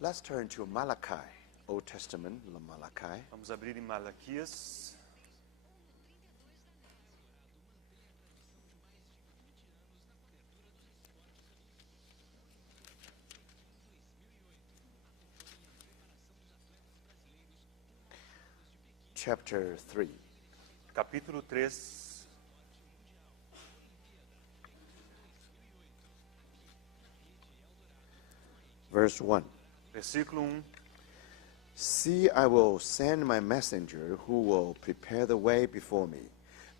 Let's turn to Malachi, Old Testament, Malachi. Vamos abrir em Malaquias. Chapter 3. Capítulo 3. Verse 1. Versículo 1. See, I will send my messenger who will prepare the way before me.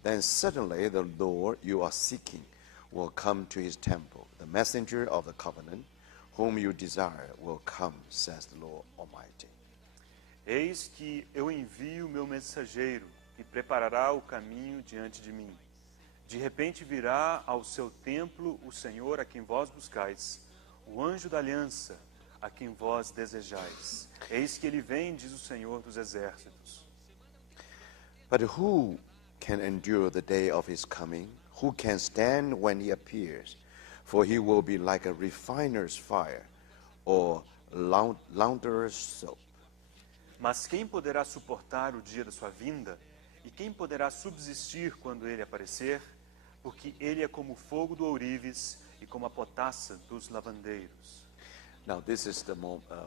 Then suddenly the Lord you are seeking will come to his temple. The messenger of the covenant whom you desire will come, says the Lord Almighty. Eis que eu envio meu mensageiro e preparará o caminho diante de mim. De repente virá ao seu templo o Senhor a quem vós buscais, o anjo da aliança a quem vós desejais. Eis que ele vem, diz o Senhor dos exércitos. But who can endure the day of his coming? Who can stand when he appears? For he will be like a refiner's fire or launderer's soap. Mas quem poderá suportar o dia da sua vinda? E quem poderá subsistir quando ele aparecer? Porque ele é como o fogo do ourives e como a potassa dos lavandeiros. Now this is the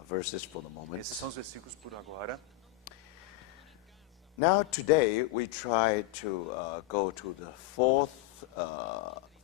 verses for the moment. Esses são os versículos por agora. Now today we try to go to the fourth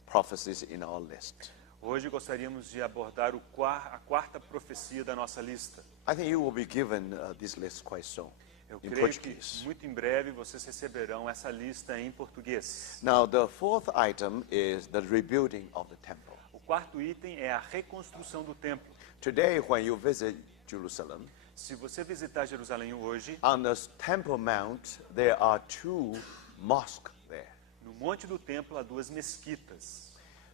prophecies in our list. Hoje gostaríamos de abordar a quarta profecia da nossa lista. I think you will be given this list quite soon. Eu In creio que Portuguese. muito em breve vocês receberão essa lista em português. Now the fourth item is the rebuilding of the temple. O quarto item é a reconstrução do templo. Today when you visit Jerusalem, Se você visitar Jerusalém hoje, on the Temple Mount there are two mosques there. no monte do templo há duas mesquitas.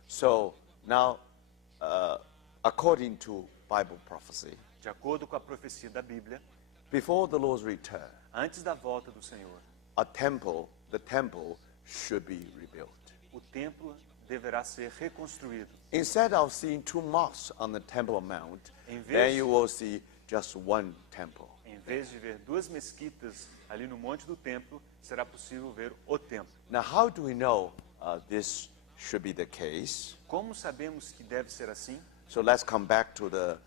So now according to Bible prophecy, De acordo com a profecia da Bíblia, before the Lord's return, antes da volta do Senhor, the temple should be rebuilt. o templo deverá ser reconstruído. Instead of seeing two mosques on the Temple Mount, Em vez- then you will see just one temple. Em vez de ver duas mesquitas ali no monte do templo, será possível ver o templo. Now, how do we know this should be the case? Como sabemos que deve ser assim? So let's come back to the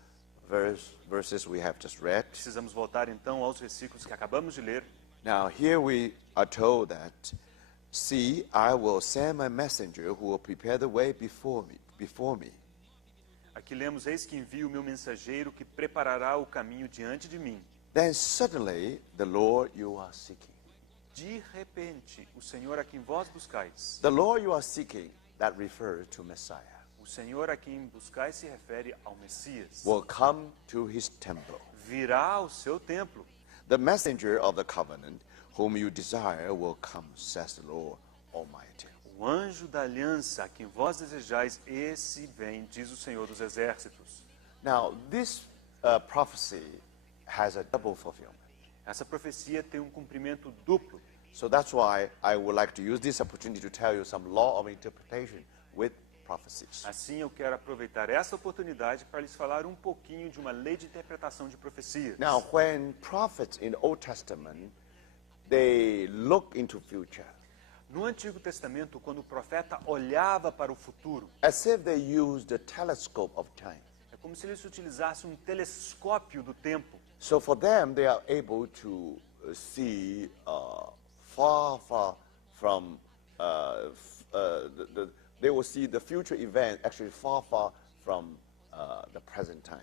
verses we have just read. Precisamos voltar então aos versículos que acabamos de ler. Now, here we are told that, see, I will send my messenger who will prepare the way before me. Aqui lemos: eis que envio o meu mensageiro que preparará o caminho diante de mim. Then suddenly, the Lord you are seeking. De repente, o Senhor a quem vós buscais. The Lord you are seeking, that refers to Messiah, O Senhor a quem buscais se refere ao Messias. will come to his temple. Virá ao seu templo. The messenger of the covenant whom you desire will come, says the Lord Almighty. O anjo da aliança a quem vós desejais, esse vem, diz o Senhor dos exércitos. Now, this prophecy has a double fulfillment. Essa profecia tem um cumprimento duplo. So that's why I would like to use this opportunity to tell you some law of interpretation with prophecies. Assim, eu quero aproveitar essa oportunidade para lhes falar um pouquinho de uma lei de interpretação de profecias. Now, when prophets in the Old Testament, they look into future, No Antigo Testamento, quando o profeta olhava para o futuro, as if they used the telescope of time. é como se eles utilizassem um telescópio do tempo. So for them, they are able to see far from, they will see the future event actually far from the present time.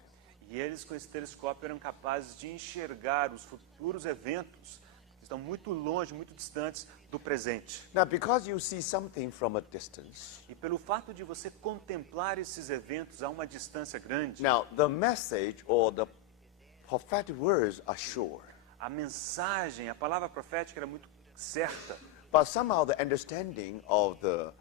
E eles, com esse telescópio, eram capazes de enxergar os futuros eventos que estão muito longe, muito distantes do presente. Now, because you see something from a distance, E pelo fato de você contemplar esses eventos a uma distância grande, now the message or the prophetic words are sure, a mensagem, a palavra profética era muito certa, but somehow the understanding of the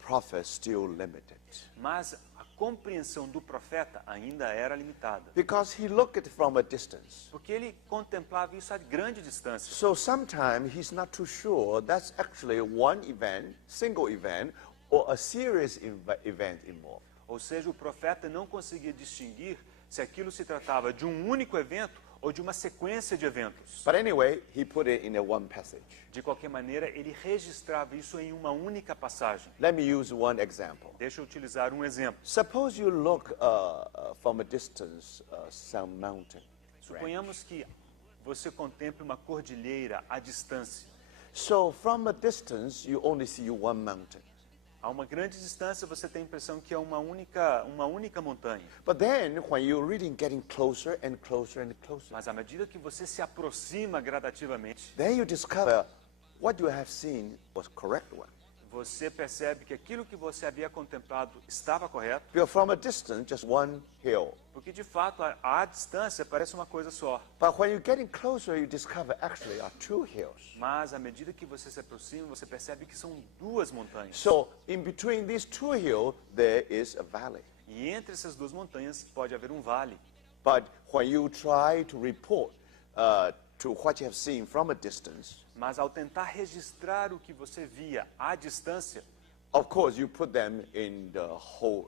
prophet still limited. mas a compreensão do profeta ainda era limitada, Because he looked at it from a distance. porque ele contemplava isso a grande distância. So sometimes he's not too sure that's actually one event, single event, or a serious event involved. Ou seja, o profeta não conseguia distinguir se aquilo se tratava de um único evento ou de uma sequência de eventos. But anyway, he put it in a one passage. De qualquer maneira, ele registrava isso em uma única passagem. Let me use one example. Deixa eu utilizar um exemplo. Suppose you look from a distance some mountain. Suponhamos que você contemple uma cordilheira à distância. So from a distance, you only see one mountain. A uma grande distância, você tem a impressão que é uma única montanha. But then, when you're really getting closer and closer and closer, Mas à medida que você se aproxima gradativamente, then you discover what you have seen was correct one. você percebe que aquilo que você havia contemplado estava correto, Because from a distance, just one hill. porque de fato à distância parece uma coisa só. But when you're getting closer, you discover actually are two hills. Mas à medida que você se aproxima, você percebe que são duas montanhas. So in between these two hills, there is a valley. E entre essas duas montanhas pode haver um vale. But when you try to report to what you have seen from a distance, Mas ao tentar registrar o que você via à distância, of course you put them in a whole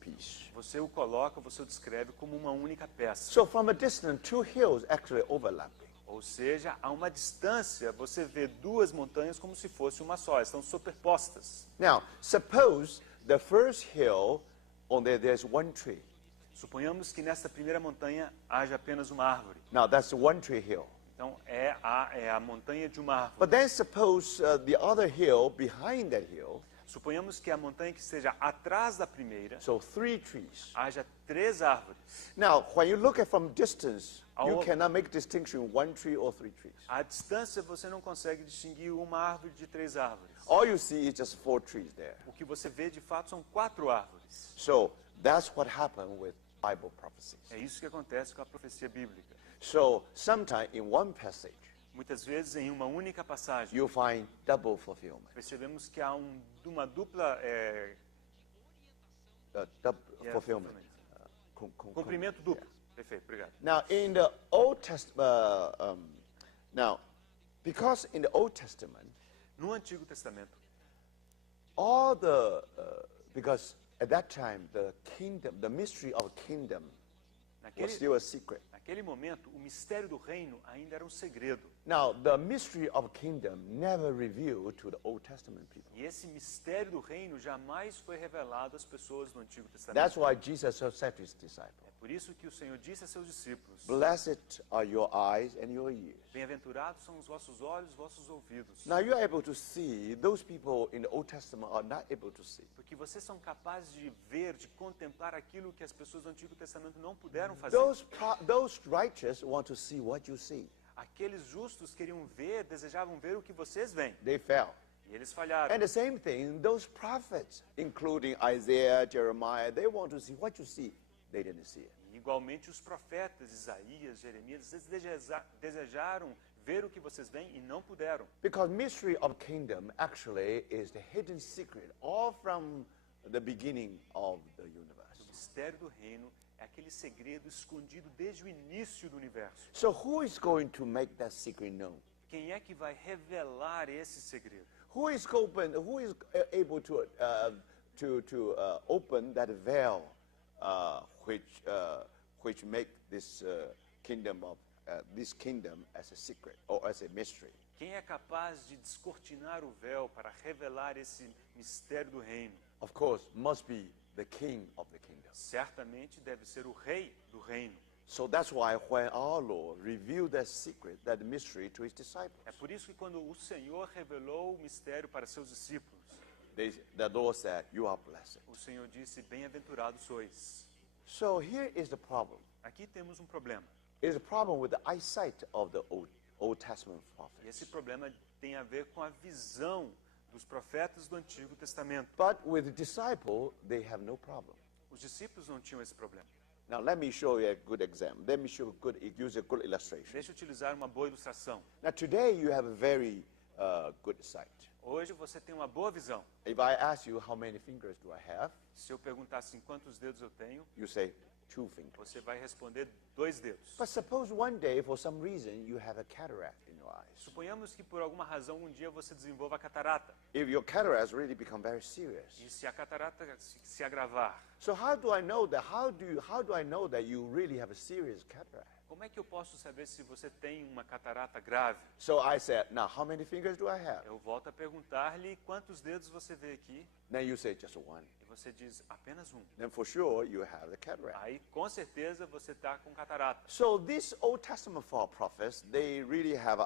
piece. você o coloca, você o descreve como uma única peça. So from a distance, two hills actually overlapping. Ou seja, a uma distância você vê duas montanhas como se fosse uma só, estão superpostas. Now, suppose the first hill, on there's one tree. Suponhamos que nesta primeira montanha haja apenas uma árvore. Now that's one tree hill. Então é a montanha de uma árvore. But then suppose the other hill behind that hill, Suponhamos que a montanha que esteja atrás da primeira so three trees. haja três árvores. Now, when you look at from distance, you Ao- cannot make distinction one tree or three trees. À distância você não consegue distinguir uma árvore de três árvores. All you see is just four trees there. O que você vê de fato são quatro árvores. So that's what happened with Bible prophecies. É isso que acontece com a profecia bíblica. So sometimes in one passage, Muitas vezes em uma única passagem you find double fulfillment. percebemos que há uma dupla Fulfillment. cumprimento duplo. Perfeito, obrigado. Now, in the Old Testament, now, because in the Old Testament, No Antigo Testamento, all because at that time the kingdom, the mystery of kingdom was still a secret. naquele momento, o mistério do reino ainda era um segredo. Now, the mystery of kingdom never revealed to the Old Testament people. E esse mistério do reino jamais foi revelado às pessoas do Antigo Testamento. That's why Jesus said to his disciples, É por isso que o Senhor disse a seus discípulos: "Blessed are your eyes and your ears." Bem-aventurados são os vossos olhos, os vossos ouvidos. Now, you're able to see, those people in the Old Testament are not able to see. Porque vocês são capazes de ver, de contemplar aquilo que as pessoas do Antigo Testamento não puderam fazer. Those righteous want to see what you see. Aqueles justos queriam ver, desejavam ver o que vocês veem. They fell. E eles falharam. And the same thing, those prophets, including Isaiah, Jeremiah, they want to see what you see. They didn't see it. E, igualmente, os profetas, Isaías, Jeremias, eles desejaram ver o que vocês veem e não puderam. Because mystery of kingdom actually is the hidden secret all from the beginning of the universe. O mistério do reino é aquele segredo escondido desde o início do universo. So who is going to make that secret known? Quem é que vai revelar esse segredo? Who is able to open that veil which make this kingdom as a secret or as a mystery? Quem é capaz de descortinar o véu para revelar esse mistério do reino? Of course, must be the king of the kingdom. Certamente deve ser o rei do reino. So that's why when our Lord revealed that secret, that mystery to his disciples, É por isso que quando o Senhor revelou o mistério para seus discípulos, the Lord said, "You are blessed." o Senhor disse: bem-aventurados sois. So here is the problem. Aqui temos um problema. It is a problem with the eyesight of the Old Testament E prophets. esse problema tem a ver com a visão dos profetas do Antigo Testamento. But with the disciple, they have no problem. Os discípulos não tinham esse problema. Now let me show you a good example. Let me use a good illustration. Deixa eu utilizar uma boa ilustração. Now today you have a very good sight. Hoje você tem uma boa visão. If I ask you how many fingers do I have, Se eu perguntar assim, quantos dedos eu tenho, you say 2 fingers. você vai responder 2 dedos. But suppose one day, for some reason, you have a cataract in your eyes. Suponhamos que por alguma razão um dia você desenvolva a catarata. If your cataracts really become very serious. E se a catarata se agravar, So how do I know that? How do I know that you really have a serious cataract? como é que eu posso saber se você tem uma catarata grave? So I said, now how many fingers do I have? Eu volto a perguntar-lhe quantos dedos você vê aqui. Then you say just one. E você diz apenas um. Then for sure you have the cataract. Aí com certeza você está com catarata. So these Old Testament prophets, they really have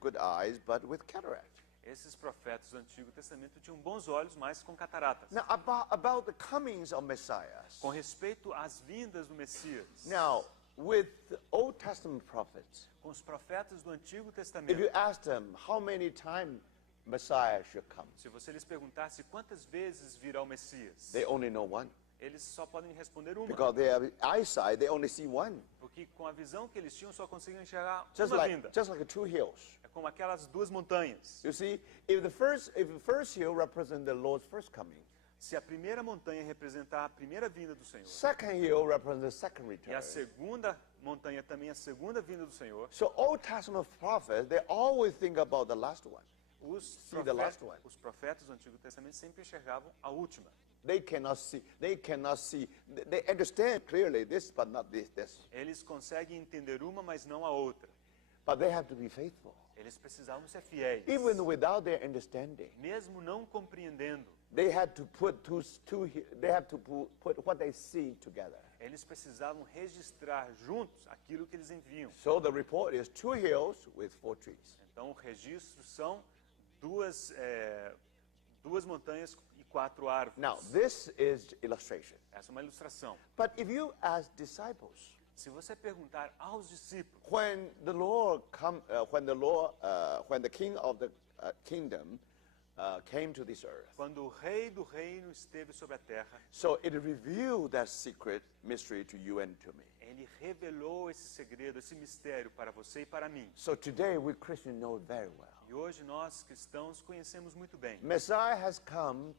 good eyes, but with cataract. Esses profetas do Antigo Testamento tinham bons olhos, mas com cataratas. Now about the comings of Messiah. Com respeito às vindas do Messias, Now with the Old Testament prophets, com os profetas do Antigo if Testamento, you ask them how many times Messiah should come, se você lhes perguntasse quantas vezes virá o Messias, they only know one. eles só podem responder uma. Because their eyesight, they only see one. Porque com a visão que eles tinham, só conseguiam enxergar Just uma vinda. like 2 hills. É como aquelas 2 montanhas. You see, if the first hill represents the Lord's first coming, Se a primeira montanha representar a primeira vinda do Senhor, second hill represents the second e return. a segunda montanha também a segunda vinda do Senhor, So Old Testament prophets, they always think about the last one. the last one. os profetas do Antigo Testamento sempre enxergavam a última. They cannot see. They understand clearly this, but not this. Eles conseguem entender uma, mas não a outra. But they have to be faithful. Eles precisavam ser fiéis. Even without their understanding, Mesmo não compreendendo, they had to put what they see together. eles precisavam registrar juntos aquilo que eles enviam. So the report is 2 hills with 4 trees. Então, o registro são duas montanhas e 4 árvores. Now, this is illustration. Essa é uma ilustração. But if you ask disciples, Se você perguntar aos discípulos, when the king of the kingdom came to this earth, quando o rei do reino esteve sobre a terra, so it revealed that secret mystery to you and to me. ele revelou esse segredo, esse mistério para você e para mim. So today we Christians know very well. E hoje nós cristãos conhecemos muito bem. Messiah has come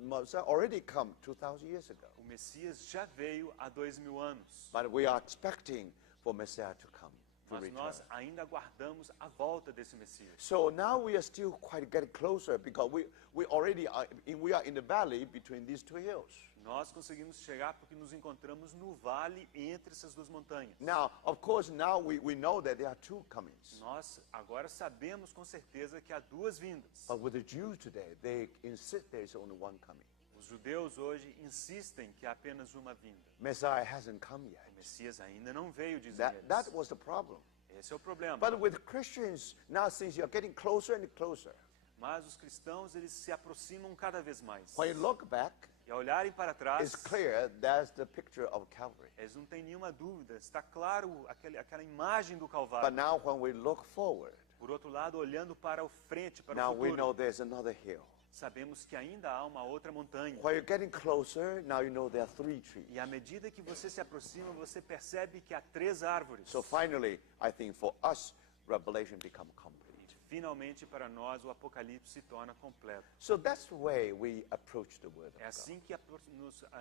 Messiah already come 2,000 years ago. O Messias já veio há 2000 anos. But we are expecting for Messiah to come. Mas nós ainda aguardamos a volta desse Messias. So now we are still quite getting closer because we are in the valley between these 2 hills. Nós conseguimos chegar porque nos encontramos no vale entre essas 2 montanhas. Now, of course, now we know that there are 2 comings. Nós agora sabemos com certeza que há 2 vindas. But with the Jews today, they insist there is only one coming. Os judeus hoje insistem que há apenas uma vinda. Messiah hasn't come yet. O Messias ainda não veio, dizem eles. That was the problem. Esse é o problema. But with Christians, now since you're getting closer and closer, Mas os cristãos, eles se aproximam cada vez mais. when you look back, E ao olharem para trás, it's clear that's the picture of Calvary. eles não têm nenhuma dúvida. Está claro aquela imagem do But Calvário. now when we look forward, Por outro lado, olhando para o frente, para now o we know futuro, there's another hill. sabemos que ainda há uma outra montanha. When you're getting closer, now you know there are 3 trees. E à medida que você se aproxima, você percebe que há 3 árvores. So finally, I think for us, Revelation become complete. E finalmente, para nós, o Apocalipse se torna completo. So that's the way we approach the Word of É God. assim que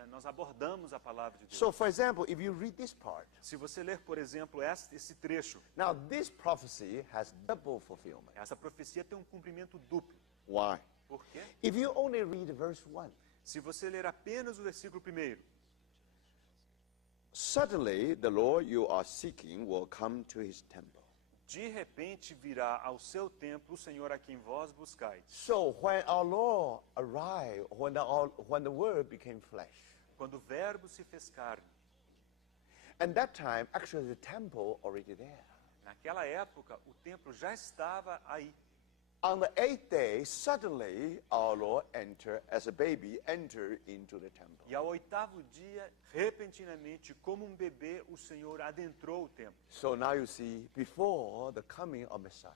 nós abordamos a palavra de Deus. So for example, if you read this part, Se você ler, por exemplo, esse trecho, now this prophecy has double fulfillment. essa profecia tem um cumprimento duplo. Why? Por quê? If you only read verse 1, Se você ler apenas o versículo 1, suddenly the Lord you are seeking will come to his temple. de repente virá ao seu templo o Senhor a quem vós buscais. So when our Lord arrived, when the Word became flesh, Quando o verbo se fez carne, and that time actually the temple already there. naquela época o templo já estava aí. On the 8th day, suddenly our Lord as a baby, entered into the temple. E ao 8º dia, repentinamente, como um bebê, o Senhor adentrou o templo. So now you see, before the coming of Messiah,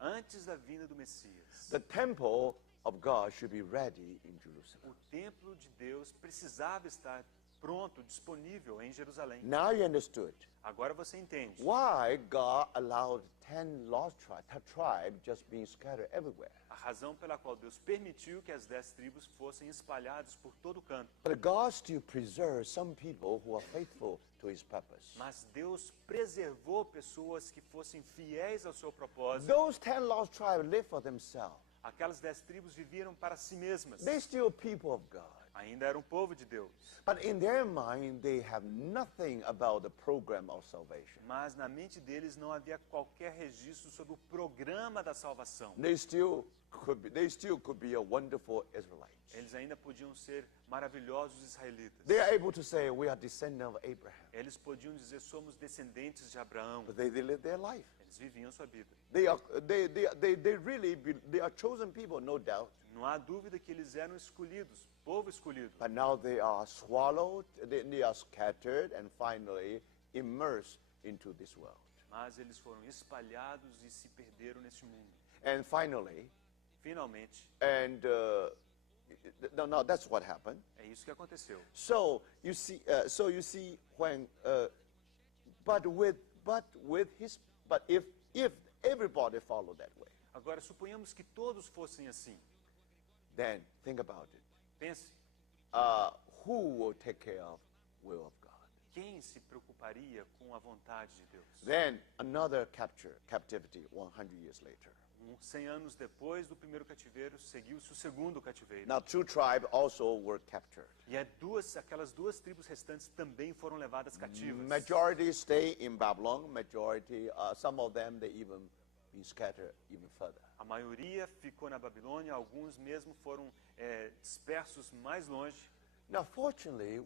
Antes da vinda do Messias, the temple of God should be ready in Jerusalem. o templo de Deus precisava estar pronto, disponível em Jerusalém. Now you understood Agora você entende why God allowed 10 lost tribes just being scattered everywhere. a razão pela qual Deus permitiu que as 10 tribos fossem espalhadas por todo o canto. But God still preserves some people who are faithful to his purpose. Mas Deus preservou pessoas que fossem fiéis ao seu propósito. Those 10 lost tribes live for themselves. Aquelas 10 tribos viviam para si mesmas. They're still people of God. Ainda eram povo de Deus. But in their mind, they have nothing about the program of salvation. Mas na mente deles não havia qualquer registro sobre o programa da salvação. They still could be a wonderful Israelite. Eles ainda podiam ser maravilhosos israelitas. They are able to say, we are descendants of Abraham. Eles podiam dizer, somos descendentes de Abraão. But they live their life. Eles viviam sua vida. They are chosen people, no doubt. Não há dúvida que eles eram escolhidos, povo escolhido. But now they are swallowed, they are scattered, and finally immersed into this world. Mas eles foram espalhados e se perderam neste mundo. And finally, Finalmente, no, that's what happened. é isso que aconteceu. So you see, when, but if everybody followed that way, Agora, suponhamos que todos fossem assim. then think about it. Pense, Who will take care of will of God? quem se preocuparia com a vontade de Deus? Then another captivity 100 years later. 100 anos depois do primeiro cativeiro, seguiu-se o segundo cativeiro. Now 2 tribes also were captured. E aquelas duas tribos restantes também foram levadas cativas. Majority stay in Babylon. Majority, some of them, they even been scattered even further. A maioria ficou na Babilônia, alguns mesmo foram dispersos mais longe. Now, fortunately,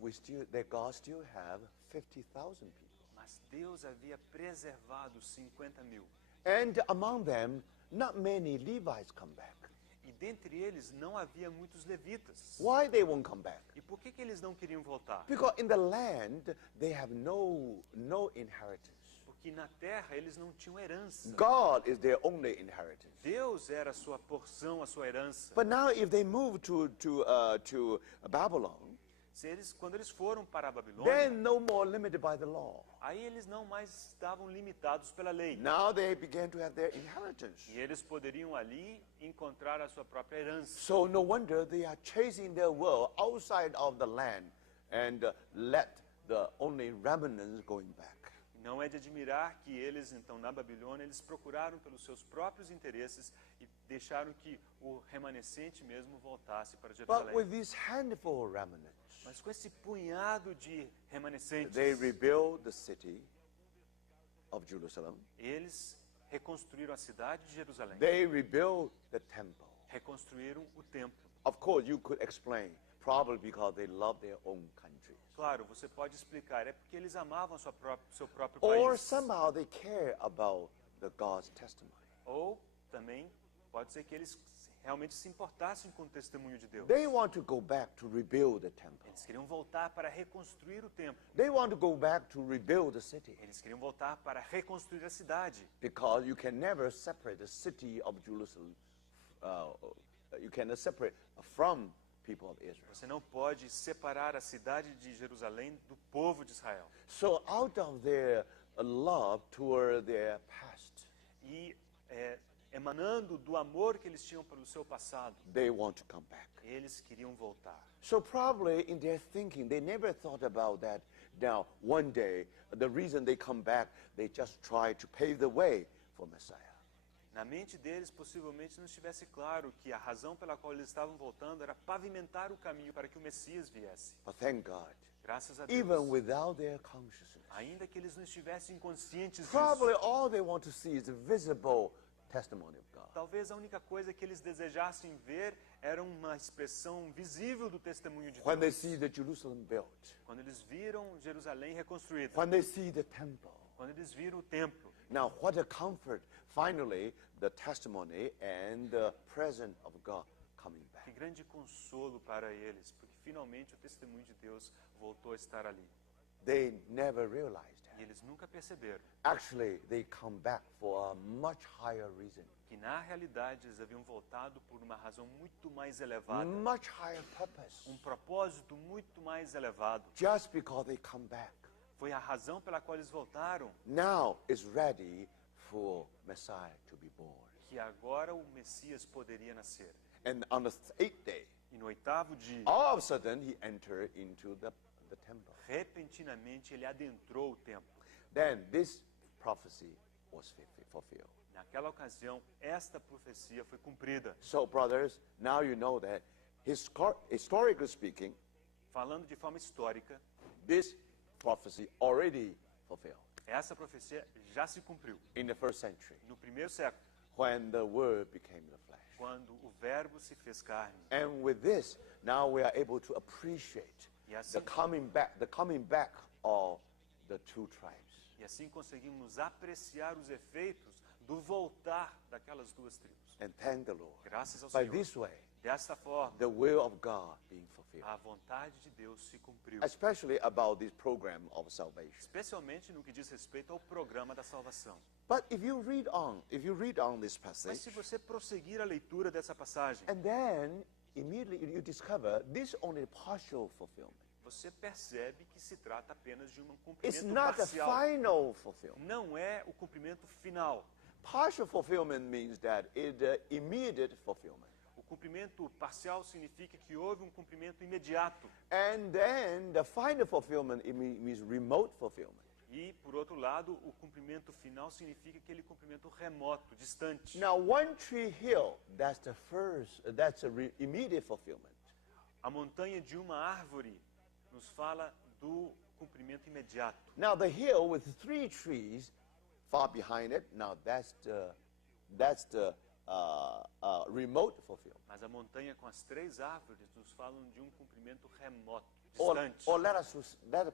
God still have 50,000 people. Mas Deus havia preservado 50.000. And among them, not many Levites come back. E dentre eles não havia muitos levitas. Why they won't come back? E por que eles não queriam voltar? Because in the land, they have no inheritance. Porque na terra eles não tinham herança. God is their only inheritance. Deus era a sua porção, a sua herança. But now if they move to Babylon, Quando eles foram para a Babilônia, then no more limited by the law. aí eles não mais estavam limitados pela lei. Now they began to have their inheritance. E eles poderiam ali encontrar a sua própria herança. So no wonder they are chasing their world outside of the land and let the only remnants going back. Não é de admirar que eles, então, na Babilônia, eles procuraram pelos seus próprios interesses e deixaram que o remanescente mesmo voltasse para But Jerusalém. with this handful of remnants, Mas com esse punhado de remanescentes, they rebuilt the city of Jerusalem. eles reconstruíram a cidade de Jerusalém. They rebuilt the temple. Reconstruíram o templo. Of course, you could explain, probably because they love their own country. Claro, você pode explicar, é porque eles amavam seu próprio Or país. somehow they care about the God's testimony. Ou também pode ser que eles realmente se importassem com o testemunho de Deus. They want to go back to rebuild the temple. Eles queriam voltar para reconstruir o templo. They want to go back to rebuild the city. Eles queriam voltar para reconstruir a cidade. Because you can never separate the city of Jerusalem. You cannot separate from people of Israel. Você não pode separar a cidade de Jerusalém do povo de Israel. So out of their love toward their past, E emanando do amor que eles tinham pelo seu passado, they want to come back. eles queriam voltar. So probably in their thinking, they never thought about that. Now, one day, the reason they come back, they just try to pave the way for Messiah. Na mente deles, possivelmente não estivesse claro que a razão pela qual eles estavam voltando era pavimentar o caminho para que o Messias viesse. But thank God, Graças a Deus. even without their consciousness, Ainda que eles não estivessem conscientes probably disso, all they want to see is the visible testimony of God. talvez a única coisa que eles desejassem ver era uma expressão visível do testemunho de When they Deus. see the Jerusalem built, Quando eles viram Jerusalém reconstruída, when they see the temple. quando eles viram o templo, Now, what a comfort, finally, the testimony and the presence of God coming que back. grande consolo para eles, porque finalmente o testemunho de Deus voltou a estar ali. They never realized E that. eles nunca perceberam Actually, they come back for a much higher reason, que, na realidade, eles haviam voltado por uma razão muito mais elevada, much higher purpose. propósito muito mais elevado. Just because they come back. Foi a razão pela qual eles voltaram, Now it's ready for Messiah to be born. que agora o Messias poderia nascer. And on the eighth day, E no 8º dia, all of a sudden, he entered into the temple. repentinamente, ele adentrou o templo. Then this prophecy was fulfilled. Naquela ocasião, esta profecia foi cumprida. So, brothers, now you know that historically speaking, Falando de forma histórica, this prophecy already fulfilled essa profecia já se cumpriu in the first century no 1º século, when the Word became the flesh. quando o Verbo se fez carne. And with this, now we are able to appreciate E assim, the coming back of the two tribes. e assim conseguimos apreciar os efeitos do voltar daquelas duas tribos. And thank the Lord. Graças ao By Senhor. this way, Desta forma, the will of God being fulfilled, a vontade de Deus se cumpriu. especially about this program of salvation. Especialmente no que diz respeito ao programa da salvação. But if you read on this Mas se passage, você prosseguir a leitura dessa passagem, and then immediately you discover this only partial fulfillment. você percebe que se trata apenas de um It's cumprimento not the parcial. final fulfillment. Não é o cumprimento final. Partial fulfillment means that it's the immediate fulfillment. O cumprimento parcial significa que houve um cumprimento imediato. And then the final fulfillment it means remote fulfillment. E, por outro lado, o cumprimento final significa aquele cumprimento remoto, distante. Now, one tree hill, that's the immediate fulfillment. A montanha de uma árvore nos fala do cumprimento imediato. Now, the hill with 3 trees far behind it, now that's the remote fulfillment. Mas a montanha com as 3 árvores nos falam de um cumprimento remoto, Or distante. let us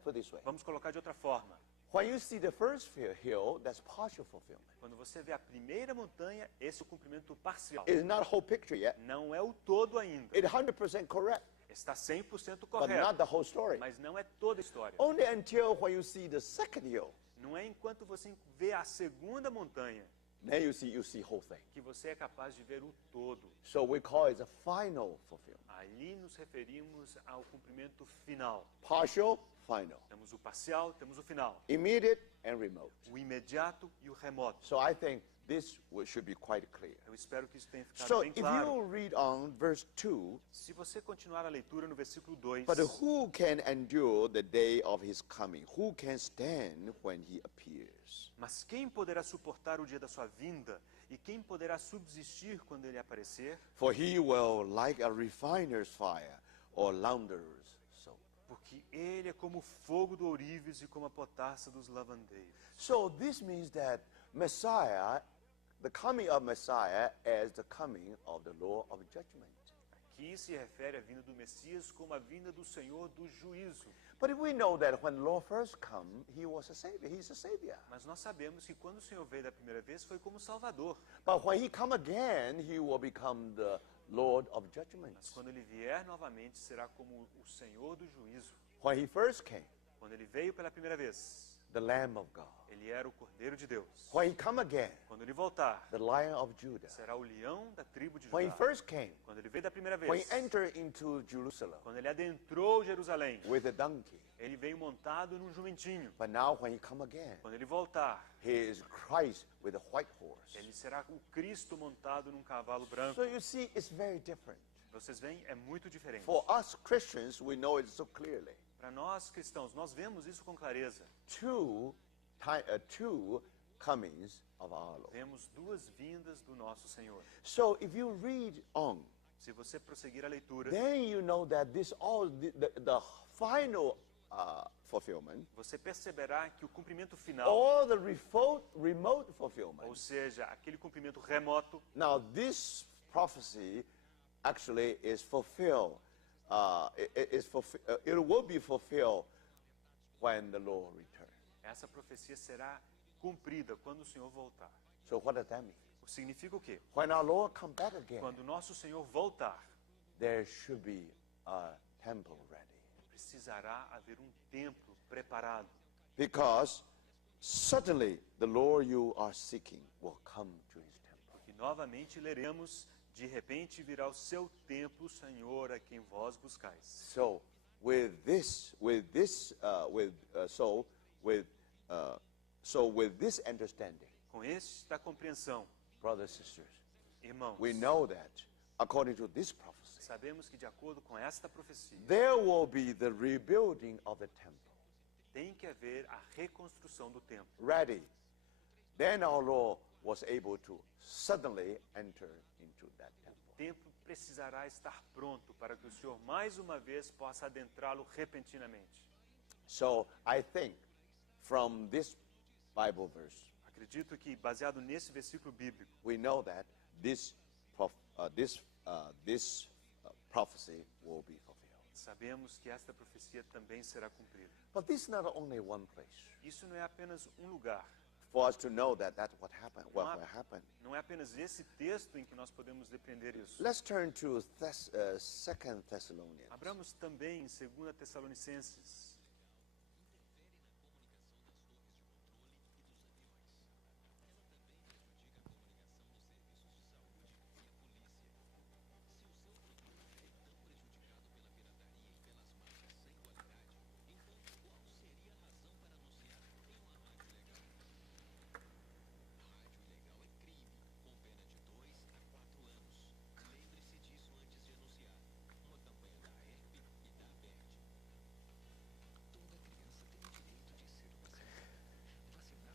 put it this way. Vamos colocar de outra forma. When you see the first hill, that's partial fulfillment. Quando você vê a primeira montanha, esse é o cumprimento parcial. It's not a whole picture yet. Não é o todo ainda. It's 100% correct, Está 100% but correto, not the whole story. mas não é toda a história. Only until when you see the second hill, Não é enquanto você vê a segunda montanha then you see whole thing. que você é capaz de ver o todo. So we call it the final fulfillment. Ali nos referimos ao cumprimento final. Partial, final. Temos o parcial, temos o final. Immediate and remote. O imediato e o remoto. So I think this should be quite clear. Eu espero que isso tenha ficado So bem if claro. you read on verse 2, Se você continuar a leitura no versículo 2, but who can endure the day of his coming? Who can stand when he appears? mas quem poderá suportar o dia da sua vinda? E quem poderá subsistir quando ele aparecer? For he will like a refiner's fire or launderer's soap. Porque ele é como o fogo do ourives e como a potassa dos lavandeiros. So this means that Messiah, the coming of Messiah as the coming of the Lord of judgment. Aqui se refere à vinda do Messias como a vinda do Senhor do juízo. But we know that when the Lord first came, he was a savior. He's a savior. Mas nós sabemos que quando o Senhor veio da primeira vez foi como Salvador. But when he come again, he will become the Lord of judgment. Mas quando ele vier novamente será como o Senhor do juízo. When he first came, Quando ele veio pela primeira vez, the Lamb of God. ele era o Cordeiro de Deus. When he come again, Quando ele voltar, the Lion of Judah. será o leão da tribo de When he Judá. first came, Quando ele veio da primeira when he vez, entered into Jerusalem quando ele adentrou Jerusalém, with a donkey. ele veio montado num jumentinho. But now when he come again, Quando ele voltar, he is Christ with a white horse. ele será o Cristo montado num cavalo branco. So you see, it's very different. Vocês veem, é muito diferente. For us Christians, we know it so clearly. Para nós cristãos, nós vemos isso com clareza. Two comings of our Lord. Vemos 2 vindas do nosso Senhor. So if you read on, Se você prosseguir a leitura, then you know that this all the final fulfillment, você perceberá que o cumprimento final, all the remote fulfillment. ou seja, aquele cumprimento remoto, Now this prophecy actually is fulfilled. It will be fulfilled when the Lord returns. essa profecia será cumprida quando o Senhor voltar. So what does that mean? Significa o quê? When our Lord come back again, Quando o nosso Senhor voltar, there should be a temple ready. precisará haver um templo preparado. preparado. Because suddenly the Lord you are seeking will come to his temple. Porque novamente leremos, de repente virá o seu templo, Senhor, a quem vós buscais. So with this understanding, Com esta compreensão, brothers and sisters, irmãos, we know that according to this prophecy, sabemos que de acordo com esta profecia, there will be the rebuilding of the temple. tem que haver a reconstrução do templo. Ready. Then our Lord was able to suddenly enter into that temple. O templo precisará estar pronto para que o Senhor mais uma vez possa adentrá-lo repentinamente. So I think from this Bible verse, Acredito que, baseado nesse versículo bíblico, we know that this prophecy will be fulfilled. sabemos que esta profecia também será cumprida. But this is not only one place. Isso não é apenas um lugar. For us to know that that's what happened, what will happen. Não é apenas esse texto em que nós podemos depender isso. Let's turn to 2 Thessalonians. Abramos também em 2 Tessalonicenses.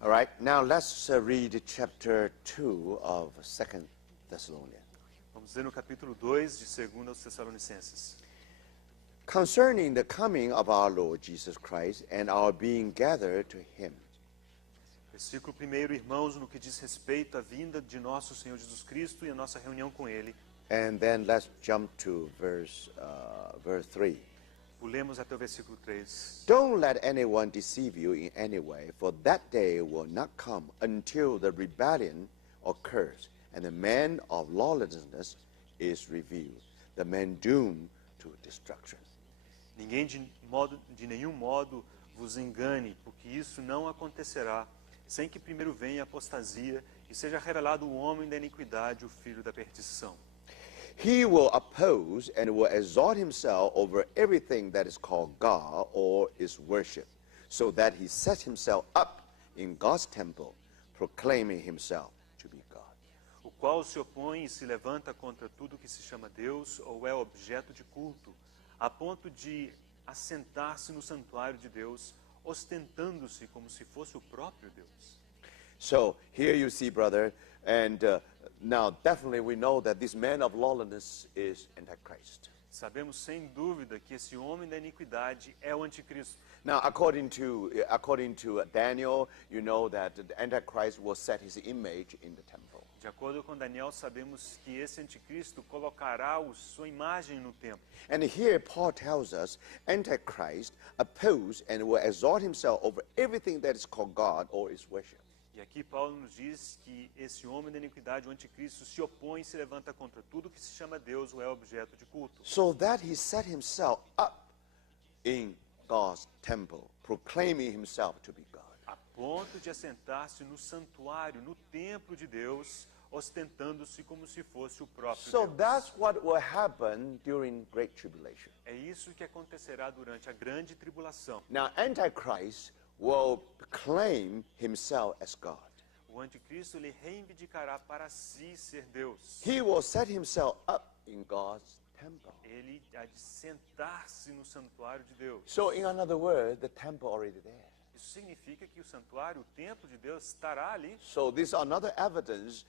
All right, now let's read chapter 2 of 2 Thessalonians. Vamos ler no capítulo 2 de 2 aos Tessalonicenses. Concerning the coming of our Lord Jesus Christ and our being gathered to him. Versículo 1, irmãos, no que diz respeito à vinda de nosso Senhor Jesus Cristo e a nossa reunião com Ele. And then let's jump to verse 3. Pulemos até o versículo 3. Don't let anyone deceive you in any way, for that day will not come until the rebellion occurs, and the man of lawlessness is revealed, the man doomed to destruction. Ninguém de nenhum modo vos engane, porque isso não acontecerá, sem que primeiro venha a apostasia e seja revelado o homem da iniquidade, o filho da perdição. He will oppose and will exalt himself over everything that is called God or is worship, so that he sets himself up in God's temple, proclaiming himself to be God. O qual se opõe e se levanta contra tudo que se chama Deus ou é objeto de culto, a ponto de assentar-se no santuário de Deus, ostentando-se como se fosse o próprio Deus. So here you see, brother, and now definitely we know that this man of lawlessness is Antichrist. Sabemos sem dúvida que esse homem da iniquidade é o anticristo. Now, according to Daniel, you know that the Antichrist will set his image in the temple. De acordo com Daniel, sabemos que esse anticristo colocará sua imagem no templo. And here Paul tells us Antichrist oppose and will exalt himself over everything that is called God or is worship. E aqui Paulo nos diz que esse homem da iniquidade, o anticristo, se opõe e se levanta contra tudo que se chama Deus ou é objeto de culto. So that he set himself up in God's temple, proclaiming himself to be God. A ponto de assentar-se no santuário, no templo de Deus, ostentando-se como se fosse o próprio So Deus. that's what will happen during Great Tribulation. É isso que acontecerá durante a grande tribulação. Now, Antichrist will claim himself as God. O anticristo lhe reivindicará para si ser Deus. He will set himself up in God's temple. Ele há de sentar-se no santuário de Deus. So, in another word, the temple already there. Isso significa que o santuário, o templo de Deus, estará ali. So, this is another evidence,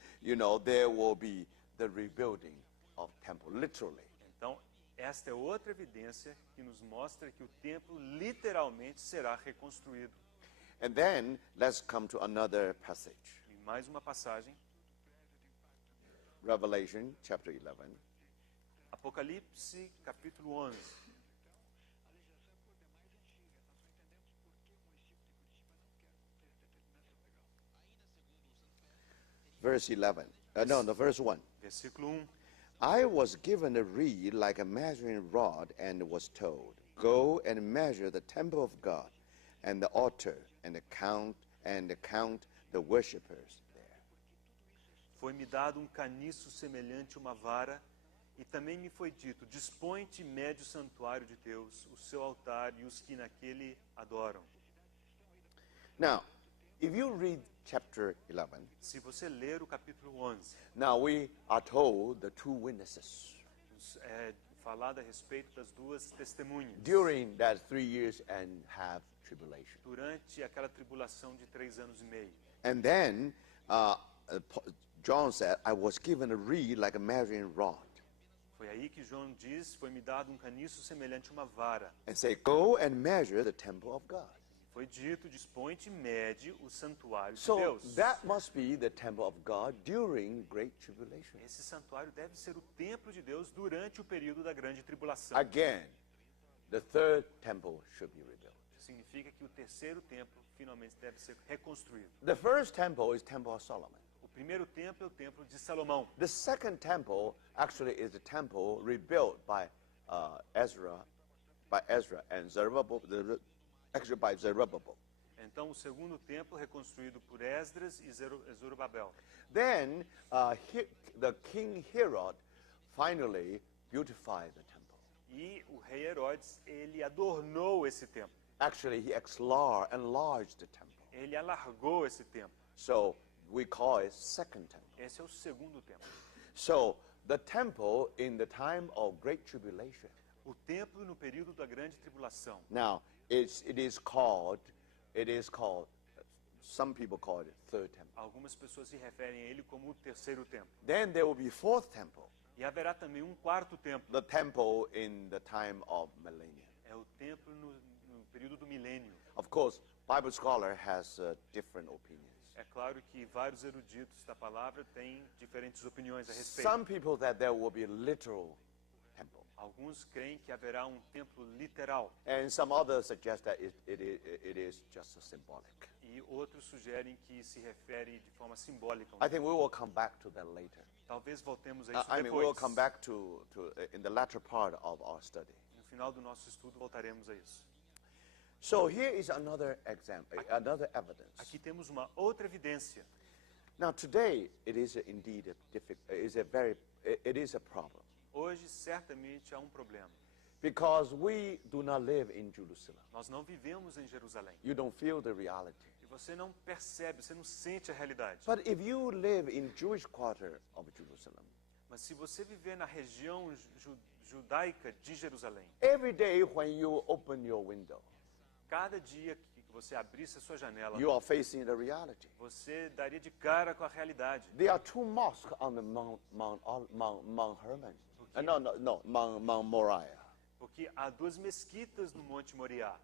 there will be the rebuilding of temple, literally. Então, esta é outra evidência que nos mostra que o templo literalmente será reconstruído. And then, let's come to another passage. E mais uma passagem, Revelation chapter 11. Apocalipse, capítulo 11. Verse 11. Verse 1. Versículo 1. I was given a reed like a measuring rod and was told, Go and measure the temple of God and the altar and count the worshippers there. Foi-me dado um caniço semelhante a uma vara, e também me foi dito: dispõe-te e mede o santuário de Deus, o seu altar e os que naquele adoram. Now, if you read chapter 11, Se você ler o capítulo 11, now we are told the two witnesses é falado a respeito das duas testemunhas. during that 3 years and half tribulation. Durante aquela tribulação de 3 anos e meio. And then John said, I was given a reed like a measuring rod. Foi aí que João diz: foi-me dado um caniço semelhante a uma vara. And say, go and measure the temple of God. Foi dito: dispõe-te e mede o santuário de So Deus. that must be the temple of God during great tribulation. Esse santuário deve ser o templo de Deus durante o período da grande tribulação. Again, the third temple should be rebuilt. Significa que o terceiro templo finalmente deve ser reconstruído. The first temple is Temple of Solomon. O primeiro templo é o templo de Salomão. The second temple actually is the temple rebuilt by Ezra and Zerubbabel, actually by Zerubbabel. Então, o segundo templo reconstruído por Esdras e Zorobabel. Then the king Herod finally beautified the temple. E o rei Herodes, ele adornou esse templo. Actually, he enlarged the temple. Ele alargou esse templo. So we call it second temple. Esse é o segundo templo. So the temple in the time of great tribulation. O templo no período da grande tribulação. Now it is called. Some people call it third temple. Algumas pessoas se referem a ele como o terceiro templo. Then there will be fourth temple. E haverá também um quarto templo. The temple in the time of millennium. É o templo no período do milênio. Of course, Bible scholar has different opinions. É claro que vários eruditos da palavra têm diferentes opiniões a respeito. Some people that there will be a literal temple. Alguns creem que haverá um templo literal. And some others suggest that it is just a symbolic. E outros sugerem que se refere de forma simbólica. I think we will come back to that later. Talvez voltemos a isso I mean, we will depois. come back to in the latter part of our study. No final do nosso estudo voltaremos a isso. So here is another example, another evidence. Aqui temos uma outra evidência. Now today it is indeed it is a problem Hoje certamente há um problema. because we do not live in Jerusalem. Nós não vivemos em Jerusalém. You don't feel the reality. E você não percebe, você não sente a realidade. But if you live in Jewish quarter of Jerusalem, Mas se você viver na região judaica de Jerusalém, every day when you open your window, cada dia que você abrisse a sua janela, you are facing the reality. você daria de cara com a realidade. There are two mosques on the Mount Hermon. Mount Moriah. Porque há duas mesquitas no Monte Moriá.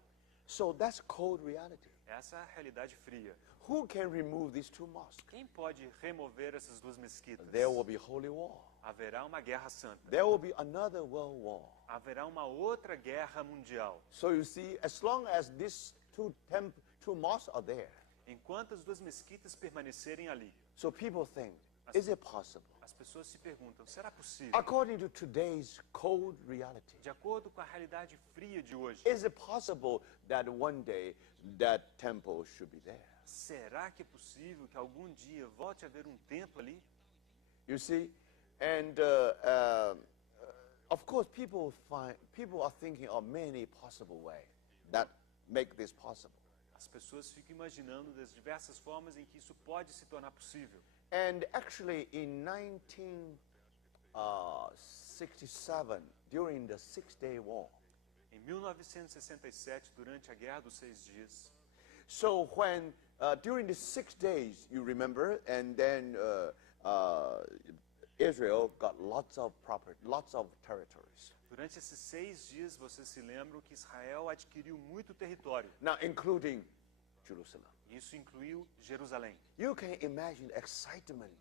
So that's cold reality. Essa é a realidade fria. Who can remove these two mosques? Quem pode remover essas duas mesquitas? There will be holy war. Haverá uma guerra santa. There will be another world war. Haverá uma outra guerra mundial. So you see, as long as these two mosques are there, Enquanto as duas mesquitas permanecerem ali, so people think, is it possible? as pessoas se perguntam: será possível? According to today's cold reality, De acordo com a realidade fria de hoje, is it possible that one day that temple should be there? será que é possível que algum dia volte a haver um templo ali? You see, and of course, people are thinking of many possible ways that make this possible. As pessoas ficam imaginando das diversas formas em que isso pode se tornar possível. And actually, in 1967, during the Six-Day War, Em 1967, durante a Guerra dos 6 Dias, so when during the 6 days, you remember, and then Israel got lots of territories. durante esses 6 dias, vocês se lembram que Israel adquiriu muito território. Now, including Jerusalem. Isso incluiu Jerusalém. You can imagine the excitement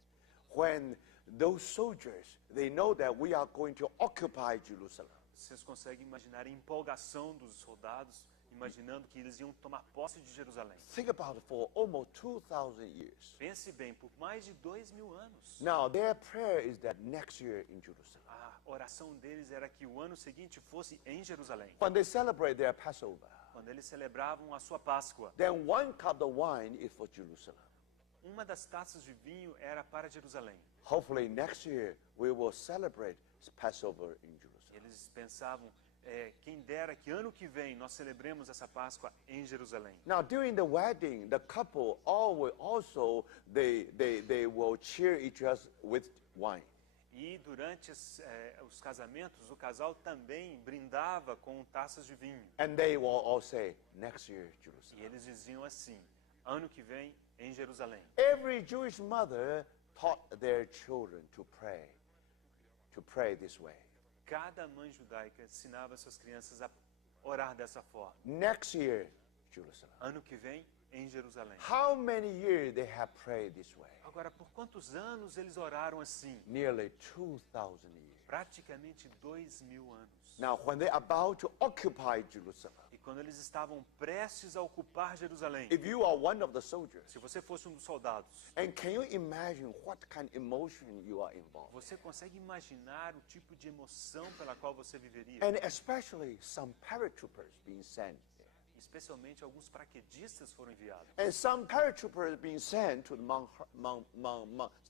when those soldiers, they know that we are going to occupy Jerusalem. Vocês conseguem imaginar a empolgação dos soldados, imaginando que eles iam tomar posse de Jerusalém. Think about it, for almost 2,000 years. Pense bem, por mais de 2000 anos, Now, their prayer is that next year in Jerusalem, a oração deles era que o ano seguinte fosse em Jerusalém. when they celebrate their Passover, quando eles celebravam a sua Páscoa. then one cup of wine is for Jerusalem. Uma das taças de vinho era para Jerusalém. Hopefully next year we will celebrate Passover in Jerusalem. Eles pensavam, quem dera que ano que vem nós celebremos essa Páscoa em Jerusalém. Now during the wedding, the couple they will cheer each other with wine. E durante os casamentos, o casal também brindava com taças de vinho. And they will all say, next year, E Jerusalem. eles diziam assim, ano que vem em Jerusalém. Every Jewish mother taught their children to pray this way. Cada mãe judaica ensinava suas crianças a orar dessa forma. Next year, Jerusalem. Ano que vem em Jerusalém. How many years they have prayed this way? Agora, por quantos anos eles oraram assim? Nearly 2,000 years. Praticamente 2000 anos. Now, when they're about to occupy Jerusalem, E quando eles estavam prestes a ocupar Jerusalém, if you are one of the soldiers, se você fosse um dos soldados, and can you imagine what kind of emotion you are involved? você consegue imaginar o tipo de emoção pela qual você viveria? And especially some paratroopers being sent there. Especialmente alguns paraquedistas foram enviados. And some paratroopers being sent to the